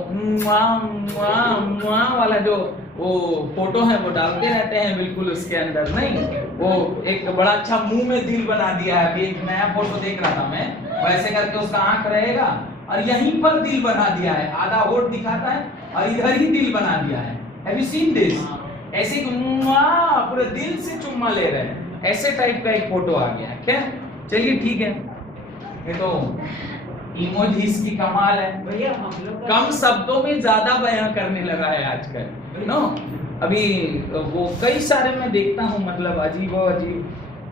वाला जो वो फोटो है वो डालते रहते हैं बिल्कुल उसके अंदर। नहीं, वो एक बड़ा अच्छा मुंह में दिल बना दिया है। अभी एक नया फोटो देख रहा था मैं, वैसे करके उसका आंख रहेगा और यहीं पर दिल बना दिया है, आधा होठ दिखाता है और इधर ही दिल बना दिया है। Have you seen this? ऐसे पूरे दिल से चुम्मा ले रहे हैं, ऐसे टाइप का एक फोटो आ गया है। क्या? चलिए ठीक है, ये तो इमोजीज की कमाल है भैया, हम लोग कम शब्दों में ज्यादा बयां करने लगा है आजकल, नो। अभी वो कई सारे मैं देखता हूँ, मतलब अजीब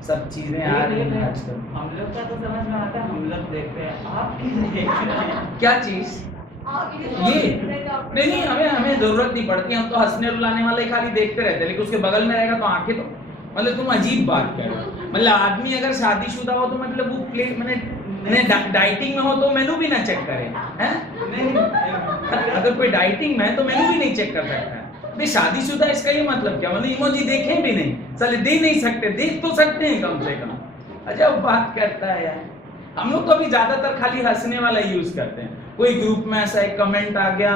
सब चीजें आ रही हैं आजकल। हम लोग का तो समझ में आता है, हम लोग देखते हैं, आप किस देख रहे हैं? क्या चीज? ये नहीं, हमें जरूरत नहीं पड़ती, हम तो हंसने रुलाने वाले खाली देखते रहते हैं, लेकिन उसके बगल में रहेगा तो आंखें तो, मतलब तुम अजीब बात कर रहे हो। मतलब आदमी अगर शादीशुदा हो तो मतलब वो प्लेट मैंने डाइटिंग में हो तो मेनू भी ना चेक करे, हैं? नहीं, अगर कोई डाइटिंग में है तो मेनू भी नहीं चेक कर सकता है। नहीं, शादीशुदा इसका ये मतलब क्या, मतलब इमोजी देखें भी नहीं, साले दे नहीं सकते, देख तो सकते हैं कम से कम। अजब बात करता है यार। हम लोग तो अभी ज्यादातर खाली हंसने वाला यूज करते हैं। कोई ग्रुप में ऐसा एक कमेंट आ गया,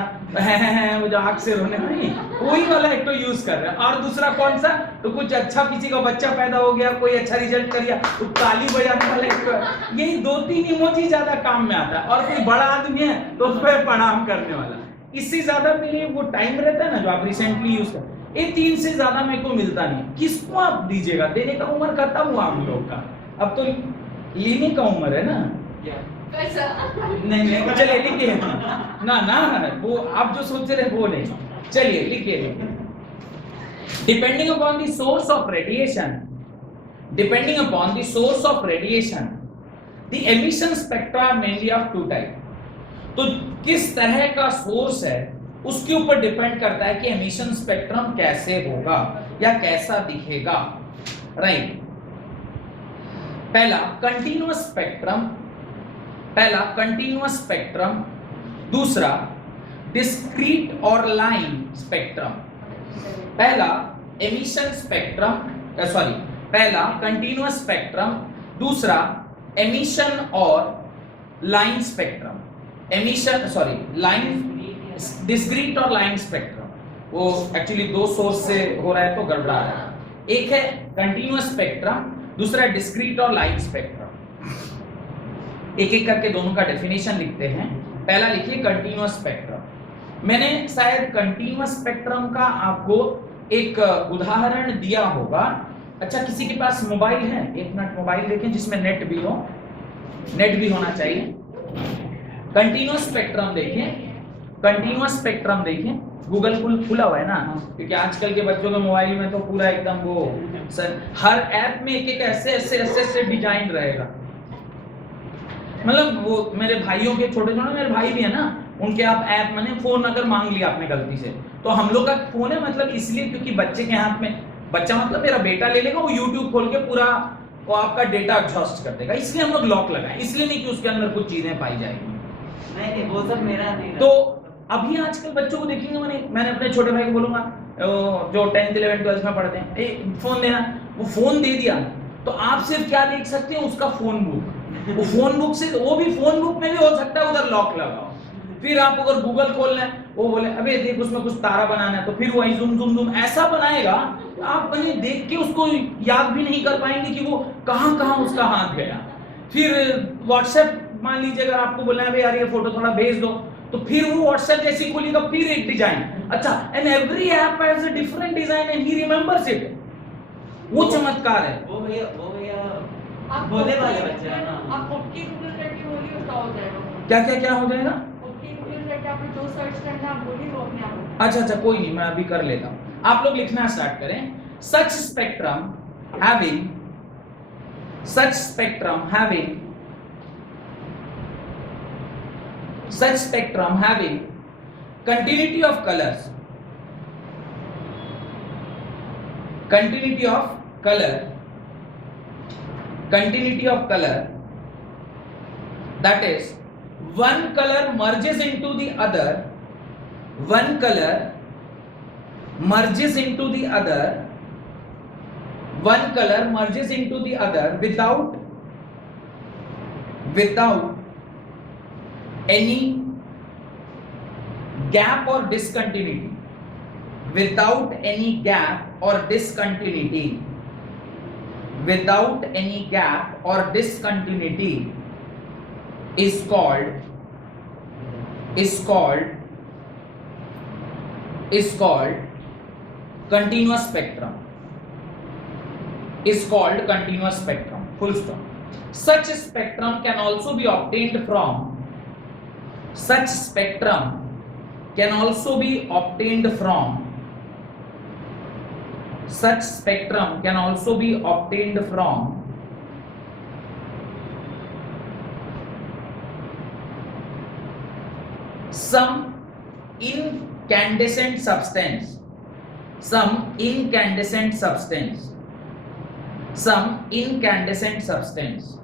वो जो आग से रोने, नहीं, वही वाला एक तो यूज कर रहे हैं। और दूसरा कौन सा, तो कुछ अच्छा, किसी का बच्चा पैदा हो गया, कोई अच्छा रिजल्ट कर लिया, तो ताली बजाने वाला एक तो, यही 2-3 इमोजी ज्यादा काम में आता है। और कोई बड़ा आदमी है तो उस पर प्रणाम करने वाला। इससे ज्यादा मेरे वो टाइम रहता है ना जो आप रिसेंटली यूज कर, ये 3 से ज्यादा मेरे को मिलता नहीं। किसको आप दीजिएगा, देने का उम्र खत्म हुआ हम लोग का, अब तो लेने का उम्र है ना। नहीं, चलिए लिखिए ना, वो आप जो सोच रहे वो नहीं, चलिए लिखिए। Depending upon the source of radiation, the emission spectra are mainly of 2 type. तो किस तरह का सोर्स है उसके ऊपर डिपेंड करता है कि एमिशन स्पेक्ट्रम कैसे होगा या कैसा दिखेगा, राइट। पहला कंटीन्यूअस स्पेक्ट्रम, दूसरा डिस्क्रीट और लाइन स्पेक्ट्रम। पहला कंटीन्यूअस स्पेक्ट्रम, दूसरा एमिशन और line spectrum. Discrete or line spectrum, वो एक्चुअली दो सोर्स से हो रहा है तो गड़बड़ा रहा है। एक है कंटीन्यूअस स्पेक्ट्रम, दूसरा है डिस्क्रीट और लाइन स्पेक्ट्रम। एक एक करके दोनों का डेफिनेशन लिखते हैं। पहला लिखिए कंटीन्यूअस स्पेक्ट्रम। मैंने शायद कंटीन्यूअस स्पेक्ट्रम का आपको एक उदाहरण दिया होगा। अच्छा, किसी के पास मोबाइल है? एक मिनट मोबाइल देखें जिसमें नेट भी हो, नेट भी होना चाहिए। कंटीन्यूअस स्पेक्ट्रम देखें, कंटीन्यूअस स्पेक्ट्रम देखें, गूगल खुला हुआ है ना, क्योंकि आजकल के बच्चों के मोबाइल में तो पूरा एकदम वो हर ऐप में एक एक ऐसे डिजाइन रहेगा। मतलब वो मेरे भाइयों के छोटे छोटे, मेरे भाई भी है ना, उनके आप ऐप मैंने फोन अगर मांग लिया आपने गलती से, तो हम लोग का फोन है मतलब इसलिए क्योंकि बच्चे के हाथ में, बच्चा मतलब मेरा बेटा ले लेगा, वो YouTube खोल के पूरा वो आपका डेटा एग्जॉस्ट कर देगा, इसलिए हम लोग लॉक लगाए, इसलिए नहीं कि उसके अंदर कुछ चीजें पाई जाएगी। नहीं वो सब मेरा नहीं। तो अभी आजकल बच्चों को देखेंगे, मैंने अपने छोटे भाई को बोलूंगा जो 10th 11th 12th में पढ़ते हैं, ए फोन देना, वो फोन दे दिया तो आप सिर्फ क्या देख सकते हैं, उसका फोन बुक। वो फोन बुक से, वो भी फोन बुक में भी हो सकता है उधर लॉक लगाओ। फिर आप अगर गूगल खोलना है, वो बोले अबे देख उसमें कुछ तारा बनाना है, तो फिर वही ज़ूम ज़ूम ज़ूम ऐसा बनाएगा आप कहीं देख के उसको याद भी नहीं कर पाएंगे कि वो कहां कहां उसका हाथ गया। फिर व्हाट्सएप मान लीजिए अगर आपको बोलना है यार ये फोटो थोड़ा भेज दो, तो फिर वो व्हाट्सएप जैसी खोलेगा फिर एक डिजाइन। अच्छा, and every app has a different design and he remembers it. वो चमत्कार है। वो भैया आप बोले वाले बच्चे हैं ना। आप ओके गूगल करके बोलिए, उसका हो जाएगा। क्या क्या क्या हो जाएगा? ओके गूगल करके आपने जो सर्च करना है आप बोलिए, वो अपने आप। अच्छा अच्छा, कोई नहीं, मैं अभी कर लेता हूं। आप लोग लिखना स्टार्ट करें। Such spectrum having, such spectrum having continuity of colors, continuity of color, that is one color merges into the other, one color merges into the other, one color merges into the other without any gap or discontinuity, without any gap or discontinuity, without any gap or discontinuity is called continuous spectrum, is called continuous spectrum, full stop. Such spectrum can also be obtained from, such spectrum can also be obtained from, such spectrum can also be obtained from some incandescent substance, some incandescent substance, some incandescent substance।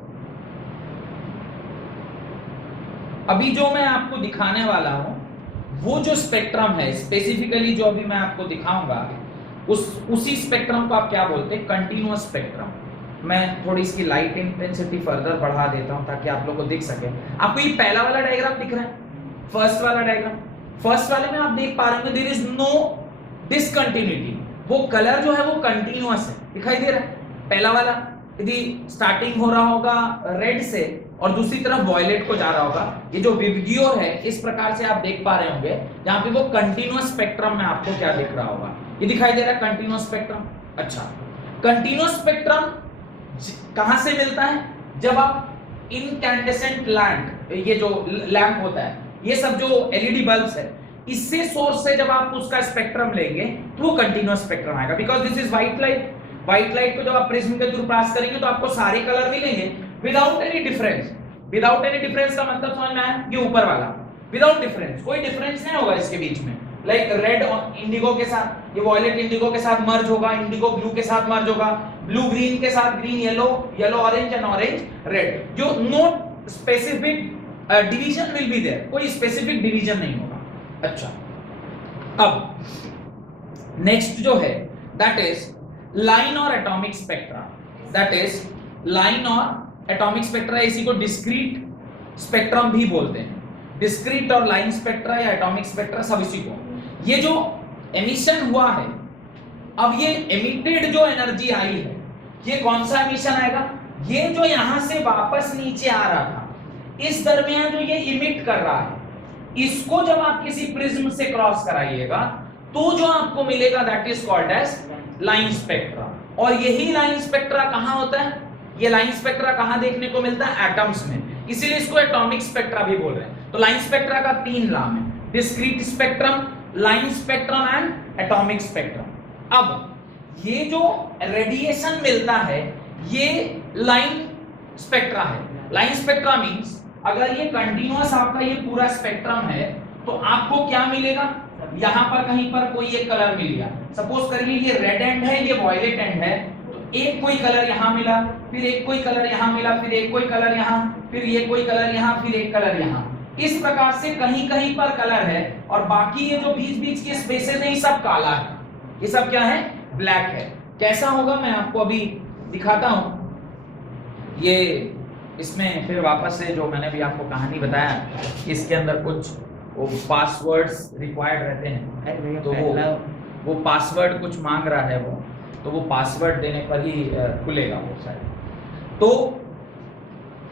अभी जो मैं आपको दिखाने वाला हूं वो जो spectrum है, स्पेसिफिकली जो अभी मैं आपको दिखाऊंगा उसी स्पेक्ट्रम को आप क्या बोलते हैं? Continuous spectrum. मैं थोड़ी इसकी लाइट इंटेंसिटी फर्दर बढ़ा देता हूं ताकि आप लोगों को दिख सके। आपको ये पहला वाला डायग्राम दिख रहा है, फर्स्ट वाला डायग्राम? फर्स्ट वाले में आप देख पा रहे होंगे देयर इज नो डिसकंटिन्यूटी, वो कलर जो है वो कंटीन्यूअस है, दिखाई दे रहा है। पहला वाला यदि स्टार्टिंग हो रहा होगा रेड से और दूसरी तरफ वॉयलेट को जा रहा होगा, ये जो विबग्योर है इस प्रकार से आप देख पा रहे होंगे, जहां पे वो कंटीन्यूअस स्पेक्ट्रम में आपको क्या दिख रहा होगा, ये दिखाई दे रहा है कंटीन्यूअस स्पेक्ट्रम। अच्छा, कंटीन्यूअस स्पेक्ट्रम कहां से मिलता है? जब आप इनकैंडेसेंट लैंप, ये जो लैंप होता है, ये सब जो एलईडी बल्ब्स है, इससे सोर्स से जब आप उसका स्पेक्ट्रम लेंगे तो वो कंटीन्यूअस स्पेक्ट्रम आएगा, because this is white light. White light को जब आप प्रिज्म के थ्रू पास करेंगे तो आपको सारे कलर मिलेंगे without any difference. Without any difference का मतलब समझ में आया? ये ऊपर वाला विदाउट डिफरेंस, कोई डिफरेंस नहीं होगा इसके बीच में। लाइक रेड इंडिगो के साथ, ये वॉयलेट इंडिगो के साथ मर्ज होगा, इंडिगो ब्लू के साथ मर्ज होगा, ब्लू ग्रीन के साथ green yellow, yellow orange and orange red. जो no specific division will be there, कोई स्पेसिफिक डिवीजन नहीं होगा। अच्छा, अब नेक्स्ट जो है that is line or atomic spectra, that is line or atomic spectra, इसी को डिस्क्रीट स्पेक्ट्रम भी बोलते हैं। डिस्क्रीट और लाइन स्पेक्ट्रा या एटॉमिक स्पेक्ट्रा सब इसी को। ये जो एमिशन हुआ है, अब ये एमिटेड जो एनर्जी आई है, ये कौन सा एमिशन आएगा? ये जो यहां से वापस नीचे आ रहा था, इस दरमियान जो ये इमिट कर रहा है, इसको जब आप किसी प्रिज्म से क्रॉस कराइएगा तो जो आपको मिलेगा that is called as line spectra. और यही लाइन स्पेक्ट्रा कहां होता है? ये लाइन स्पेक्ट्रा कहां देखने को मिलता है? एटम्स में, इसीलिए इसको एटॉमिक स्पेक्ट्रा भी बोल रहे हैं। तो लाइन स्पेक्ट्रा का 3 नाम है, discrete spectrum, line spectrum and atomic spectrum. अब ये जो रेडिएशन मिलता है ये लाइन स्पेक्ट्रा है। लाइन स्पेक्ट्रा मींस अगर ये कंटीन्यूअस आपका ये पूरा स्पेक्ट्रम है तो आपको क्या मिलेगा? यहां पर कहीं पर कोई एक कलर मिल गया, सपोज करिए ये रेड एंड है, ये वॉयलेट एंड है, तो एक कोई कलर यहां मिला, फिर एक कोई कलर यहां मिला, फिर एक कोई कलर यहां, फिर ये कोई कलर यहां, फिर एक कलर यहां। इस प्रकार से कहीं कहीं पर कलर है और बाकी ये जो बीच बीच के स्पेसेस हैं ये सब काला है, ये सब क्या है? ब्लैक है। कैसा होगा मैं आपको अभी दिखाता हूं। ये इसमें फिर वापस से जो मैंने भी आपको कहानी बताया, इसके अंदर कुछ वो पासवर्ड्स रिक्वायर्ड रहते हैं, तो वो पासवर्ड कुछ मांग रहा है वो, तो वो पासवर्ड देने पर ही खुलेगा वो शायद। तो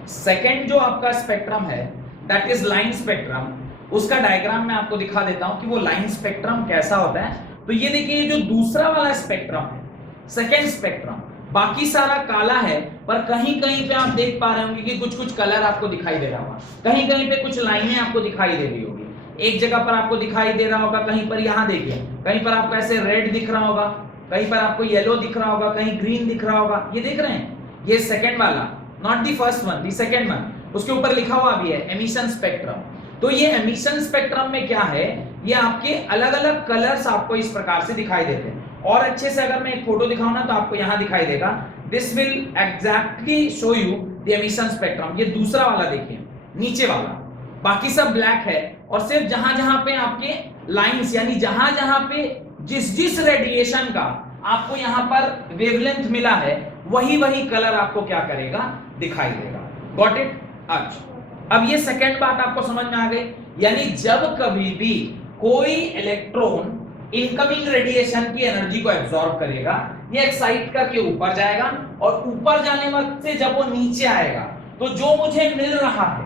सेकंड जो आपका स्पेक्ट्रम है दैट इज लाइन स्पेक्ट्रम, उसका डायग्राम मैं आपको दिखा देता हूं कि वो लाइन स्पेक्ट्रम कैसा होता है। तो ये देखिए, ये जो दूसरा वाला स्पेक्ट्रम है, सेकंड स्पेक्ट्रम, बाकी सारा काला है, पर कहीं कहीं पे आप देख पा रहे होंगे कि कुछ कुछ कलर आपको दिखाई दे रहा होगा, कहीं कहीं पे कुछ लाइनें आपको दिखाई दे रही होगी, एक जगह पर आपको दिखाई दे रहा होगा, कहीं पर यहां देखिए, कहीं पर आपको ऐसे रेड दिख रहा होगा, कहीं पर आपको येलो दिख रहा होगा, कहीं ग्रीन दिख रहा होगा। ये देख रहे हैं, ये सेकंड वाला, not the first one, the second one, उसके ऊपर लिखा हुआ भी है एमिशन स्पेक्ट्रम। तो ये एमिशन स्पेक्ट्रम में क्या है, ये आपके अलग अलग कलर्स आपको इस प्रकार से दिखाई देते हैं। और अच्छे से अगर मैं एक फोटो दिखाऊं ना तो आपको यहां दिखाई देगा, this will exactly show you the emission spectrum. ये दूसरा वाला देखिए, नीचे वाला, बाकी सब ब्लैक है और सिर्फ जहां जहां पे आपके लाइंस, यानी जहां जहां पे जिस जिस रेडिएशन का आपको यहां पर वेवलेंथ मिला है, वही वही कलर आपको क्या करेगा, दिखाई देगा। Got it? अच्छा, अब ये सेकंड बात आपको समझ में आ गई, यानी जब कभी भी कोई इलेक्ट्रॉन इनकमिंग रेडिएशन की एनर्जी को एब्जॉर्ब करेगा, ये एक्साइट करके ऊपर जाएगा और ऊपर जाने वक्त से जब वो नीचे आएगा तो जो मुझे मिल रहा है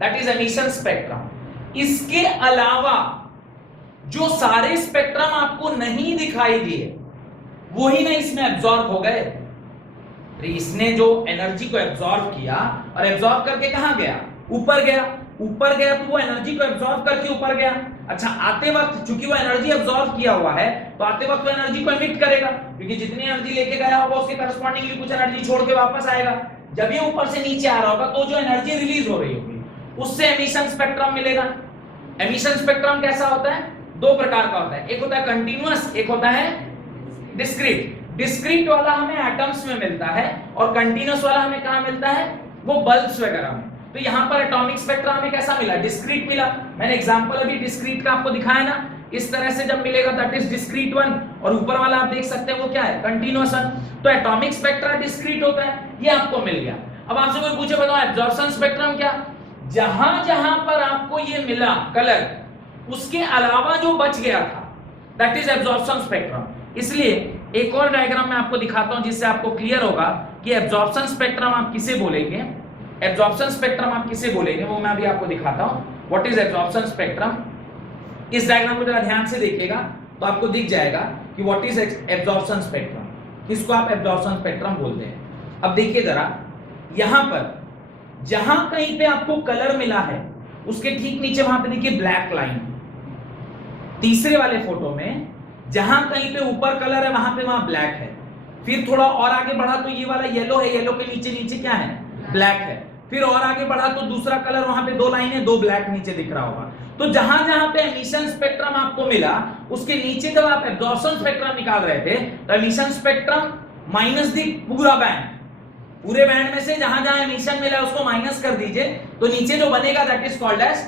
दैट इज एमिशन स्पेक्ट्रम। इसके अलावा जो सारे स्पेक्ट्रम आपको नहीं दिखाई दिए वही ना इसमें एब्जॉर्ब हो गए। इसने जो एनर्जी को एब्जॉर्ब किया और एब्जॉर्ब करके कहां गया, ऊपर गया, ऊपर गया तो वो एनर्जी को एब्जॉर्ब करके ऊपर गया। अच्छा, आते वक्त चूंकि वो एनर्जी एब्जॉर्ब किया हुआ है तो आते वक्त वो एनर्जी को एमिट करेगा, क्योंकि जितनी एनर्जी लेके गया होगा उसके करस्पॉन्डिंगली कुछ एनर्जी छोड़ के वापस आएगा। जब ये ऊपर से नीचे आ रहा होगा तो जो एनर्जी रिलीज हो रही होगी उससे एमिशन स्पेक्ट्रम मिलेगा। एमिशन स्पेक्ट्रम कैसा होता है? दो प्रकार का होता है, एक होता है कंटीन्यूअस, एक होता है डिस्क्रीट। डिस्क्रीट वाला हमें एटम्स में मिलता है और कंटीन्यूअस वाला हमें कहां मिलता है, वो बल्ब्स वगैरह में। तो यहां पर एटॉमिक स्पेक्ट्रा हमें कैसा मिला, डिस्क्रीट मिला। मैंने एग्जांपल अभी डिस्क्रीट का आपको दिखाया ना, इस तरह से जब मिलेगा दैट इज डिस्क्रीट वन, और ऊपर वाला आप देख सकते हैं वो क्या है, कंटीन्यूअस वन। तो एटॉमिक स्पेक्ट्रा डिस्क्रीट होता है, ये आपको मिल गया। अब आपसे कोई पूछे बताओ एब्जॉर्प्शन स्पेक्ट्रम क्या, जहां जहां पर आपको ये मिला कलर, उसके अलावा जो बच गया था दैट इज एब्जॉर्प्शन स्पेक्ट्रम। इसलिए एक और डायग्राम मैं आपको दिखाता हूं जिससे आपको क्लियर होगा कि एब्जॉर्प्शन स्पेक्ट्रम आप किसे बोलेंगे, एब्जॉर्प्शन स्पेक्ट्रम आप किसे बोलेंगे, वो मैं अभी आपको दिखाता हूं। What is absorption spectrum? इस डायग्राम को जरा ध्यान से देखिएगा तो आपको दिख जाएगा कि व्हाट इज एब्जॉर्प्शन स्पेक्ट्रम, किसको आप एब्जॉर्प्शन स्पेक्ट्रम बोलते हैं। अब देखिए जरा, यहां पर जहां कहीं पे आपको कलर मिला है उसके ठीक नीचे वहां पे देखिए ब्लैक लाइन। तीसरे वाले फोटो में जहां कहीं पे ऊपर कलर है वहां पे वहां ब्लैक है। फिर थोड़ा और आगे बढ़ा तो ये वाला येलो है, येलो के नीचे नीचे क्या है, ब्लैक है। फिर और आगे बढ़ा तो दूसरा कलर, वहां पे दो लाइनें, दो ब्लैक नीचे दिख रहा होगा। तो जहां जहां पे एमिशन स्पेक्ट्रम आपको मिला उसके नीचे जब आप एब्जॉर्प्शन स्पेक्ट्रम निकाल रहे थे तो एमिशन स्पेक्ट्रम माइनस दी पूरा बैंड, पूरे बैंड में से जहां जहां एमिशन मिला उसको माइनस कर दीजिए तो नीचे जो बनेगा that is called as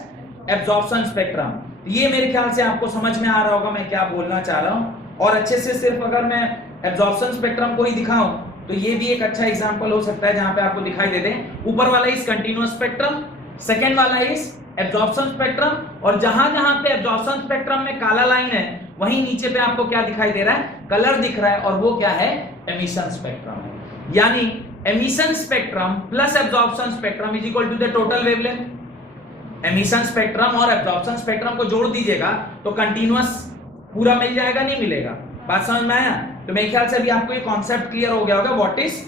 absorption spectrum. ये मेरे ख्याल से आपको समझ में आ रहा होगा मैं क्या बोलना चाह रहा हूं। और अच्छे से सिर्फ अगर मैं एब्जॉर्प्शन स्पेक्ट्रम को ही दिखाऊं तो ये भी एक अच्छा एग्जांपल हो सकता है जहां पे आपको दिखाई दे दे, ऊपर वाला इज कंटीन्यूअस स्पेक्ट्रम, सेकंड वाला इज एब्जॉर्प्शन स्पेक्ट्रम, और जहां-जहां पे एब्जॉर्प्शन स्पेक्ट्रम में काला लाइन है वहीं नीचे पे आपको क्या दिखाई दे रहा है, कलर दिख रहा है, और वो क्या है, एमिशन स्पेक्ट्रम है। यानी emission spectrum plus absorption spectrum is equal to the total wavelength. Emission spectrum और एब्जॉर्प्शन स्पेक्ट्रम को जोड़ दीजिएगा तो कंटीन्यूअस पूरा मिल जाएगा, नहीं मिलेगा? बात समझ में आया? तो मेरे ख्याल से अभी आपको ये कॉन्सेप्ट क्लियर हो गया होगा, what is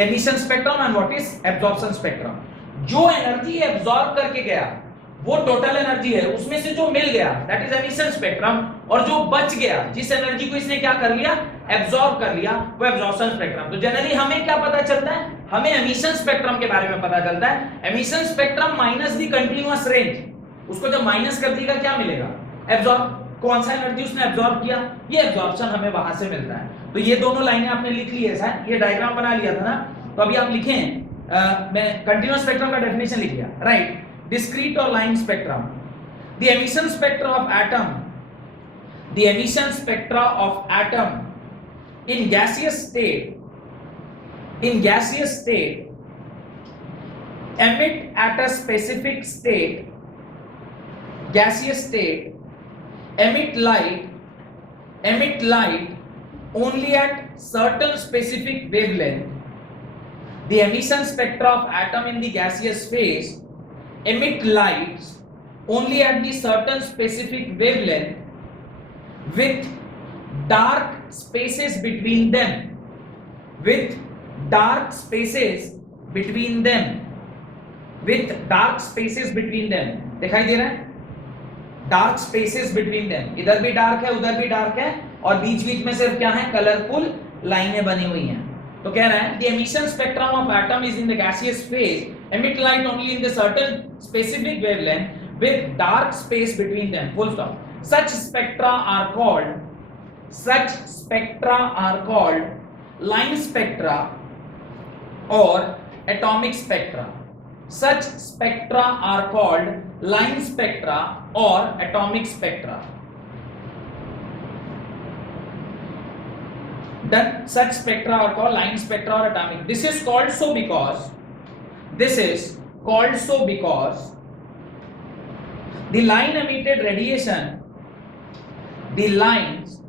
emission spectrum and what is absorption spectrum. जो एनर्जी एब्जॉर्ब करके गया वो टोटल एनर्जी है, उसमें से जो मिल गया दैट इज एमिशन स्पेक्ट्रम, और जो बच गया, जिस एनर्जी को इसने क्या कर लिया, एब्जॉर्ब कर लिया, वो एब्जॉर्प्शन स्पेक्ट्रम। तो जनरली हमें क्या पता चलता है, हमें एमिशन स्पेक्ट्रम के बारे में पता चलता है। Emission spectrum minus the continuous range, उसको जब माइनस कर देगा क्या मिलेगा, एब्जॉर्ब, कौन सा एनर्जी उसने एब्जॉर्ब किया, ये एब्जॉर्प्शन हमें वहां से मिलता है। तो ये दोनों लाइनें आपने लिख ली है सर, ये डायग्राम बना लिया था ना, तो अभी आप लिखें, मैं कंटीन्यूअस स्पेक्ट्रम का डेफिनेशन लिख दिया, right. Discrete or line spectrum, the emission spectra of atom, the emission spectra of atom in gaseous state emit at a specific state, gaseous state, emit light only at certain specific wavelength. The emission spectra of atom in the gaseous phase emit lights only at the certain specific wavelength with dark spaces between them, with dark spaces between them, with dark spaces between them। दिखाई दे रहा है, dark spaces between them, इधर भी dark है उधर भी dark है, और बीच बीच में सिर्फ क्या है, कलरफुल लाइनें बनी हुई हैं। तो कह रहा है the emission spectrum of atom is in the gaseous phase, emit light only in the certain specific wavelength with dark space between them, full stop. Such spectra are called line spectra or atomic spectra. Such spectra are called line spectra or atomic spectra. Then such spectra are called line spectra or atomic. This is called so because the line emitted radiation, the lines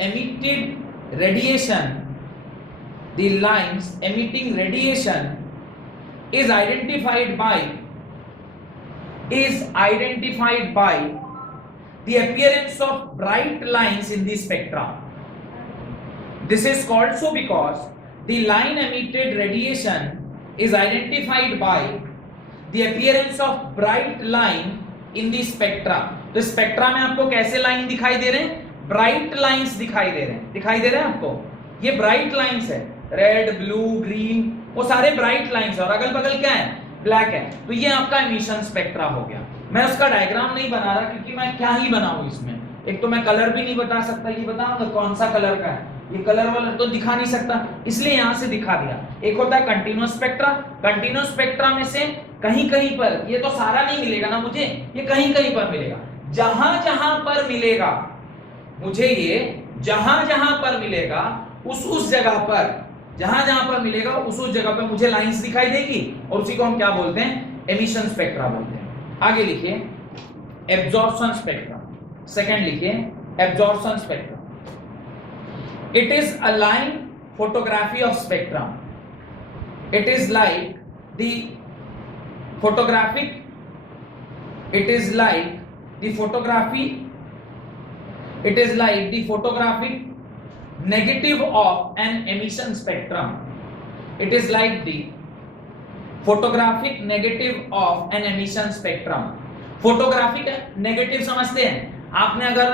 emitting radiation is identified by the appearance of bright lines in the spectra. This is called so because the line emitted radiation is identified by the appearance of bright line in the spectra. तो spectra में आपको कैसे line दिखाई दे रहे हैं, bright lines दिखाई दे रहे हैं आपको, ये ब्राइट लाइंस है, रेड ब्लू ग्रीन, वो सारे ब्राइट लाइंस है, और अगल बगल क्या है, ब्लैक है। तो ये आपका एमिशन स्पेक्ट्रा हो गया। मैं उसका डायग्राम नहीं बना रहा क्योंकि मैं क्या ही बनाऊं इसमें, एक तो मैं कलर भी नहीं बता सकता, ये बताऊंगा कौन सा कलर का है, ये कलर वाला तो दिखा नहीं सकता, इसलिए यहां से दिखा दिया। एक होता है कंटीन्यूअस स्पेक्ट्रा, कंटीन्यूअस स्पेक्ट्रा में से कहीं कहीं पर, ये तो सारा नहीं मिलेगा ना मुझे, ये कहीं कहीं पर मिलेगा, जहां जहां पर मिलेगा मुझे, ये जहां जहां पर मिलेगा उस जगह पर, जहां जहां पर मिलेगा उस जगह पर मुझे लाइंस दिखाई देगी, और उसी को हम क्या बोलते हैं, एमिशन स्पेक्ट्रा बोलते हैं। आगे लिखिए एब्जॉर्प्शन स्पेक्ट्रा, सेकंड लिखिए absorption spectra. It is a line photography of spectrum. It is like the photography negative of an emission spectrum. It is like the photographic negative of an emission spectrum. Photographic negative समझते हैं आपने, अगर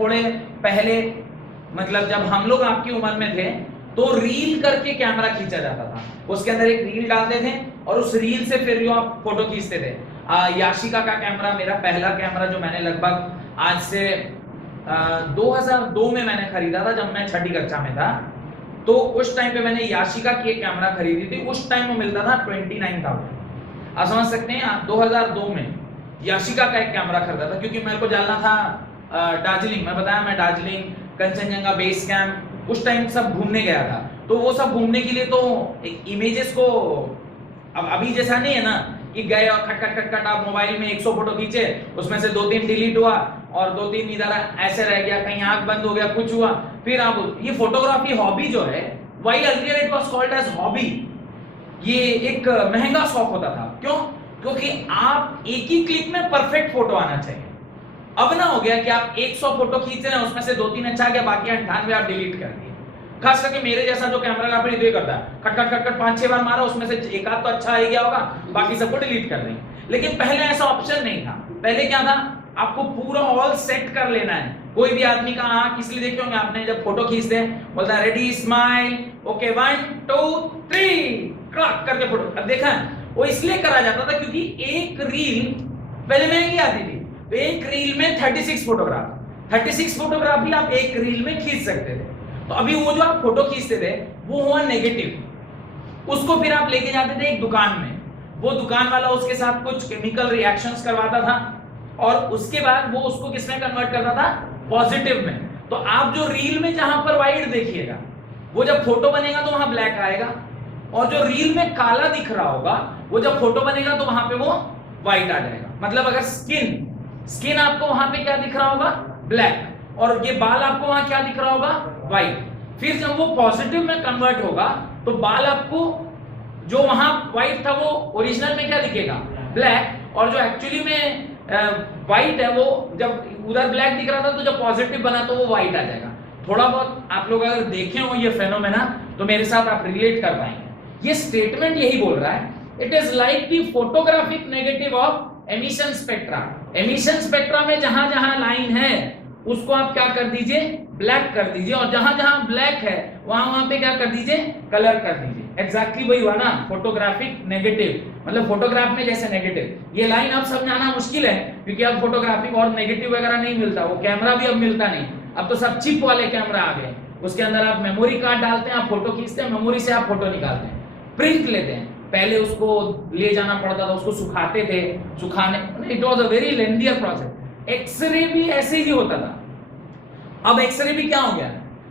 थोड़े पहले, मतलब जब हम लोग आपकी उम्र में थे तो रील करके कैमरा खींचा जाता था, उसके अंदर एक रील डालते थे और उस रील से फिर जो आप फोटो खींचते थे। याशिका का कैमरा मेरा पहला कैमरा जो मैंने लगभग आज से 2002 में मैंने खरीदा था, जब मैं 6ठी कक्षा में था, तो उस टाइम पे मैंने याशिका की एक कैमरा खरीदी थी, उस टाइम में मिलता था 29,000। आप समझ सकते हैं, आप 2002 में याशिका का एक कैमरा खरीदा था, क्योंकि मेरे को जाना था दार्जिलिंग, मैं बताया मैं दार्जिलिंग, कंचनजंगा बेस कैंप उस टाइम सब घूमने गया था। तो वो सब घूमने के लिए तो इमेजेस को अब अभी जैसा नहीं है ना कि गए और खट खट खट खट आप मोबाइल में 100 फोटो खींचे, उसमें से 2-3 डिलीट हुआ और 2-3 इधर ऐसे रह गया, कहीं आंख बंद हो गया, कुछ हुआ, फिर आप ये फोटोग्राफी हॉबी जो है, why earlier it was called as hobby, ये एक महंगा शौक होता था। क्यों? क्योंकि आप एक ही क्लिक में परफेक्ट फोटो आना चाहिए। अब ना हो गया कि आप 100 फोटो खींच रहे हैं, उसमें से 2-3 अच्छा गया, बाकी 98 आप डिलीट कर दिए। खास करके मेरे जैसा जो कैमरा का ऑपरेटर करता है, खट खट खट खट 5-6 बार मारा, उसमें से एक आध तो अच्छा आ गया होगा, बाकी सबको डिलीट कर देंगे। लेकिन पहले ऐसा ऑप्शन नहीं था। पहले क्या था, आपको पूरा ऑल सेट कर लेना है। कोई भी आदमी का आंख इसलिए देखे होंगे आपने, जब फोटो खींचते हैं बोलता है रेडी स्माइल, ओके 1 2 3 क्लॉक करके फोटो। अब देखा है, वो इसलिए करा जाता था क्योंकि एक रील पहले महंगी आती थी, तो एक रील में 36 फोटोग्राफ भी आप एक रील में खींच सकते थे। तो अभी वो जो आप फोटो खींचते थे वो हुआ नेगेटिव, उसको फिर आप लेके जाते थे एक दुकान में, वो दुकान वाला उसके साथ कुछ केमिकल रिएक्शंस करवाता था और उसके बाद वो उसको किसमें कन्वर्ट करता था, पॉजिटिव में। तो आप जो रील में जहां पर व्हाइट देखिएगा, वो जब फोटो बनेगा तो वहां ब्लैक आएगा, और जो रील में काला दिख रहा होगा वो जब फोटो बनेगा तो वहां पे वो व्हाइट आ जाएगा। मतलब अगर स्किन आपको वहां पे क्या दिख रहा होगा, ब्लैक, और ये बाल आपको वहां क्या दिख रहा होगा, व्हाइट। फिर जब वो पॉजिटिव में कन्वर्ट होगा तो बाल आपको जो वहां व्हाइट था वो ओरिजिनल में क्या दिखेगा, ब्लैक, और जो एक्चुअली में व्हाइट है वो जब उधर ब्लैक दिख रहा था तो जब पॉजिटिव बना तो वो व्हाइट आ जाएगा। थोड़ा बहुत आप लोग अगर देखें हो ये फेनोमेना तो मेरे साथ आप रिलेट कर पाएंगे। ये स्टेटमेंट यही बोल रहा है, it is like the photographic negative of emission spectra. Emission spectra में जहां जहां लाइन है उसको आप क्या कर दीजिए, ब्लैक कर दीजिए, और जहां जहां ब्लैक है वहां वहां पे क्या कर दीजिए, कलर कर दीजिए। एग्जैक्टली वही हुआ ना, फोटोग्राफिक नेगेटिव, मतलब फोटोग्राफ में जैसे नेगेटिव। ये लाइन अब समझाना मुश्किल है क्योंकि अब फोटोग्राफिक और नेगेटिव वगैरह नहीं मिलता, वो कैमरा भी अब मिलता नहीं, अब तो सब चिप वाले कैमरा आ गए। उसके अंदर आप मेमोरी कार्ड डालते हैं, आप फोटो खींचते हैं, मेमोरी से आप फोटो निकालते हैं, प्रिंट लेते हैं। पहले उसको ले जाना पड़ता था, उसको सुखाते थे, सुखाने it was a very lengthier process. X ray भी ऐसे ही होता था। अब एक्सरे भी क्या हो गया,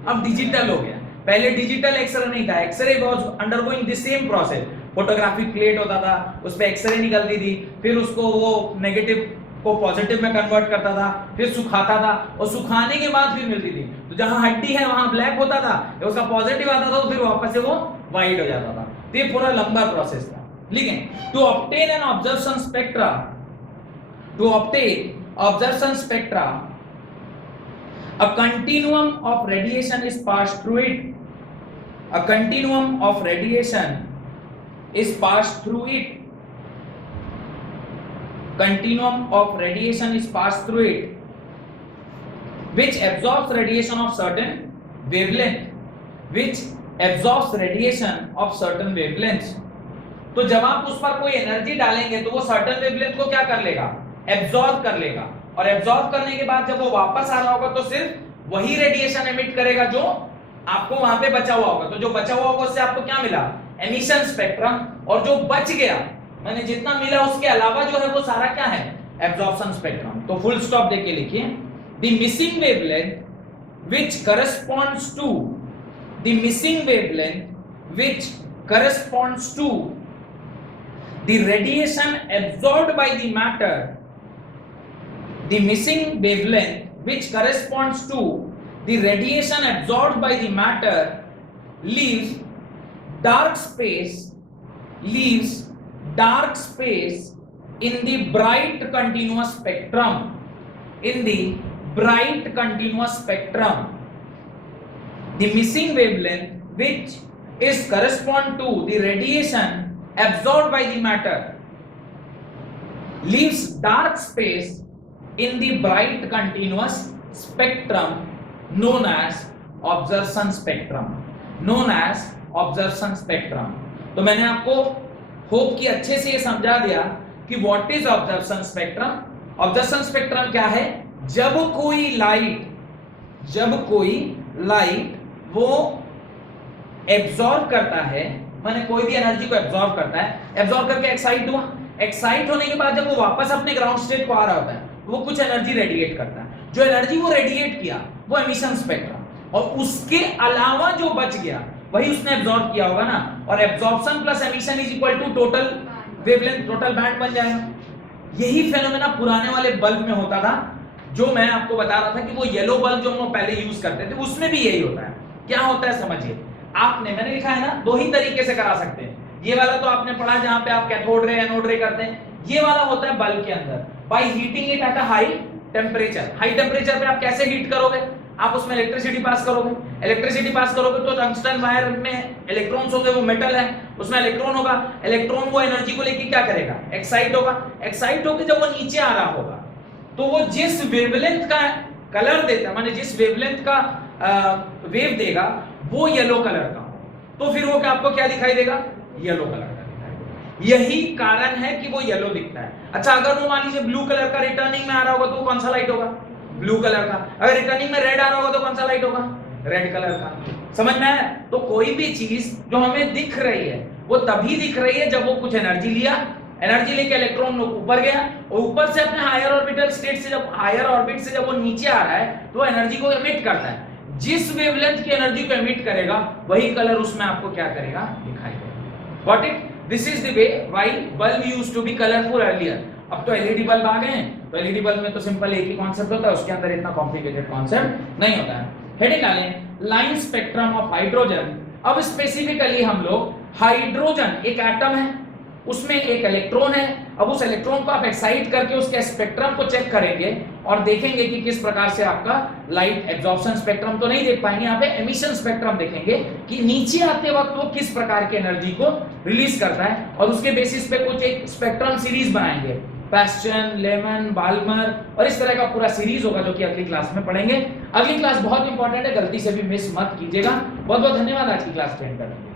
अब डिजिटल हो गया। पहले डिजिटल एक्सरे नहीं था, x-ray was undergoing the same process. Photographic plate होता था, उस पे एक्सरे निकलती थी, फिर उसको वो नेगेटिव को पॉजिटिव में कन्वर्ट करता था, फिर सुखाता था, और सुखाने के बाद फिर मिलती थी। तो जहां हड्डी है वहां ब्लैक होता था, उसका पॉजिटिव आता था तो फिर वापस से वो व्हाइट हो जाता था। तो ये पूरा लंबा प्रोसेस था। लेकिन to obtain an observation spectra, to obtain observation spectra, a continuum of radiation is passed through it. A continuum of radiation is passed through it. Continuum of radiation is passed through it, which absorbs radiation of certain wavelength, which absorbs radiation of certain wavelengths. तो जब आप उस पर कोई energy डालेंगे तो वो certain wavelength को क्या कर लेगा, एब्जॉर्ब कर लेगा, और एब्जॉर्ब करने के बाद जब वो वापस आ रहा होगा तो सिर्फ वही रेडिएशन एमिट करेगा जो आपको वहां पे बचा हुआ होगा। तो जो बचा हुआ होगा उससे आपको क्या मिला, एमिशन स्पेक्ट्रम, और जो बच गया मैंने जितना मिला उसके अलावा जो है वो सारा क्या है, एब्जॉर्प्शन स्पेक्ट्रम। तो फुल स्टॉप देके लिखिए, the missing wavelength which corresponds to, the missing wavelength which corresponds to the radiation absorbed by the matter, the missing wavelength which corresponds to the radiation absorbed by the matter leaves dark space in the bright continuous spectrum, in the bright continuous spectrum. The missing wavelength which is correspond to the radiation absorbed by the matter leaves dark space in the bright continuous spectrum known as absorption spectrum, known as absorption spectrum. तो मैंने आपको hope कि अच्छे से ये समझा दिया कि what is absorption spectrum. absorption spectrum क्या है, जब कोई लाइट वो एब्जॉर्ब करता है, माने कोई भी एनर्जी को एब्जॉर्ब करता है, एब्जॉर्ब करके एक्साइट हुआ, एक्साइट होने के बाद जब वो वापस अपने ग्राउंड स्टेट को आ रहा होता है वो कुछ एनर्जी रेडिएट करता है। जो एनर्जी वो रेडिएट किया वो एमिशन स्पेक्ट्रम, और उसके अलावा जो बच गया वही उसने एब्जॉर्ब किया होगा ना। और absorption plus emission is equal to total wavelength total band बन जाएगा। यही फेनोमेना पुराने वाले बल्ब में होता था, जो मैं आपको बता रहा था कि वो येलो बल्ब जो हम पहले यूज करते थे उसमें भी यही होता है। क्या होता है समझिए, आपने मैंने लिखा है ना, दो ही तरीके से करा सकते हैं। ये वाला तो आपने पढ़ा जहां पे आप कैथोड रे एनोड रे करते हैं, ये वाला होता है बल्ब के अंदर by heating it at a high temperature. High temperature पे आप कैसे हीट करोगे, आप उसमें इलेक्ट्रिसिटी पास करोगे, इलेक्ट्रिसिटी पास करोगे तो टंगस्टन वायर में इलेक्ट्रॉन्स होंगे, वो मेटल है उसमें इलेक्ट्रॉन होगा, इलेक्ट्रॉन वो एनर्जी को लेके क्या करेगा, एक्साइट होगा, एक्साइट होकर जब वो नीचे आ रहा होगा तो वो जिस वेवलेंथ का कलर देता है, माने जिस वेवलेंथ का वेव देगा वो येलो कलर का, तो फिर वो क्या आपको क्या दिखाई देगा, येलो कलर का दिखाई देगा। यही कारण है कि वो येलो दिखता है। अच्छा अगर वो मान लीजिए ब्लू कलर का रिटर्निंग में आ रहा होगा तो कौन सा लाइट होगा, ब्लू कलर का। अगर रिटर्निंग में रेड आ रहा होगा तो कौन सा लाइट होगा, रेड कलर का। समझ में आया? तो कोई भी चीज जो हमें दिख रही है वो तभी दिख रही है जब वो कुछ एनर्जी लिया, एनर्जी लेके इलेक्ट्रॉन ऊपर गया और ऊपर से अपने हायर ऑर्बिटल स्टेट से जब हायर ऑर्बिट से जब वो नीचे आ रहा है तो एनर्जी को एमिट करता है। जिस वेवलेंथ की एनर्जी को एमिट करेगा वही कलर उसमें आपको क्या करेगा, दिखाई देगा। Got it? This is the way why bulb used to be colourful earlier. अब तो एलईडी बल्ब आ गए हैं, तो एलईडी बल्ब में तो सिंपल एक ही कॉन्सेप्ट होता है, उसके अंदर इतना कॉम्प्लिकेटेड कॉन्सेप्ट नहीं होता है। हेडिंग डालें लाइन स्पेक्ट्रम ऑफ हाइड्रोजन। अब स्पेसिफिकली हम लोग हाइड्रोजन एक एटम है, उसमें एक इलेक्ट्रॉन है। अब उस इलेक्ट्रॉन को आप एक्साइट करके उसके स्पेक्ट्रम को चेक करेंगे और देखेंगे कि किस प्रकार से आपका लाइट एब्जॉर्प्शन स्पेक्ट्रम तो नहीं देख पाएंगे, यहाँ पे एमिशन स्पेक्ट्रम देखेंगे कि नीचे आते वक्त वो किस प्रकार की एनर्जी को रिलीज करता है, और उसके बेसिस पे कुछ एक स्पेक्ट्रम सीरीज बनाएंगे, पैस्चन, लेमन, बाल्मर और इस तरह का पूरा सीरीज होगा जो कि अगली क्लास में पढ़ेंगे। अगली क्लास बहुत इंपॉर्टेंट है, गलती से भी मिस मत कीजिएगा। बहुत बहुत धन्यवाद आज की क्लास अटेंड करने के लिए।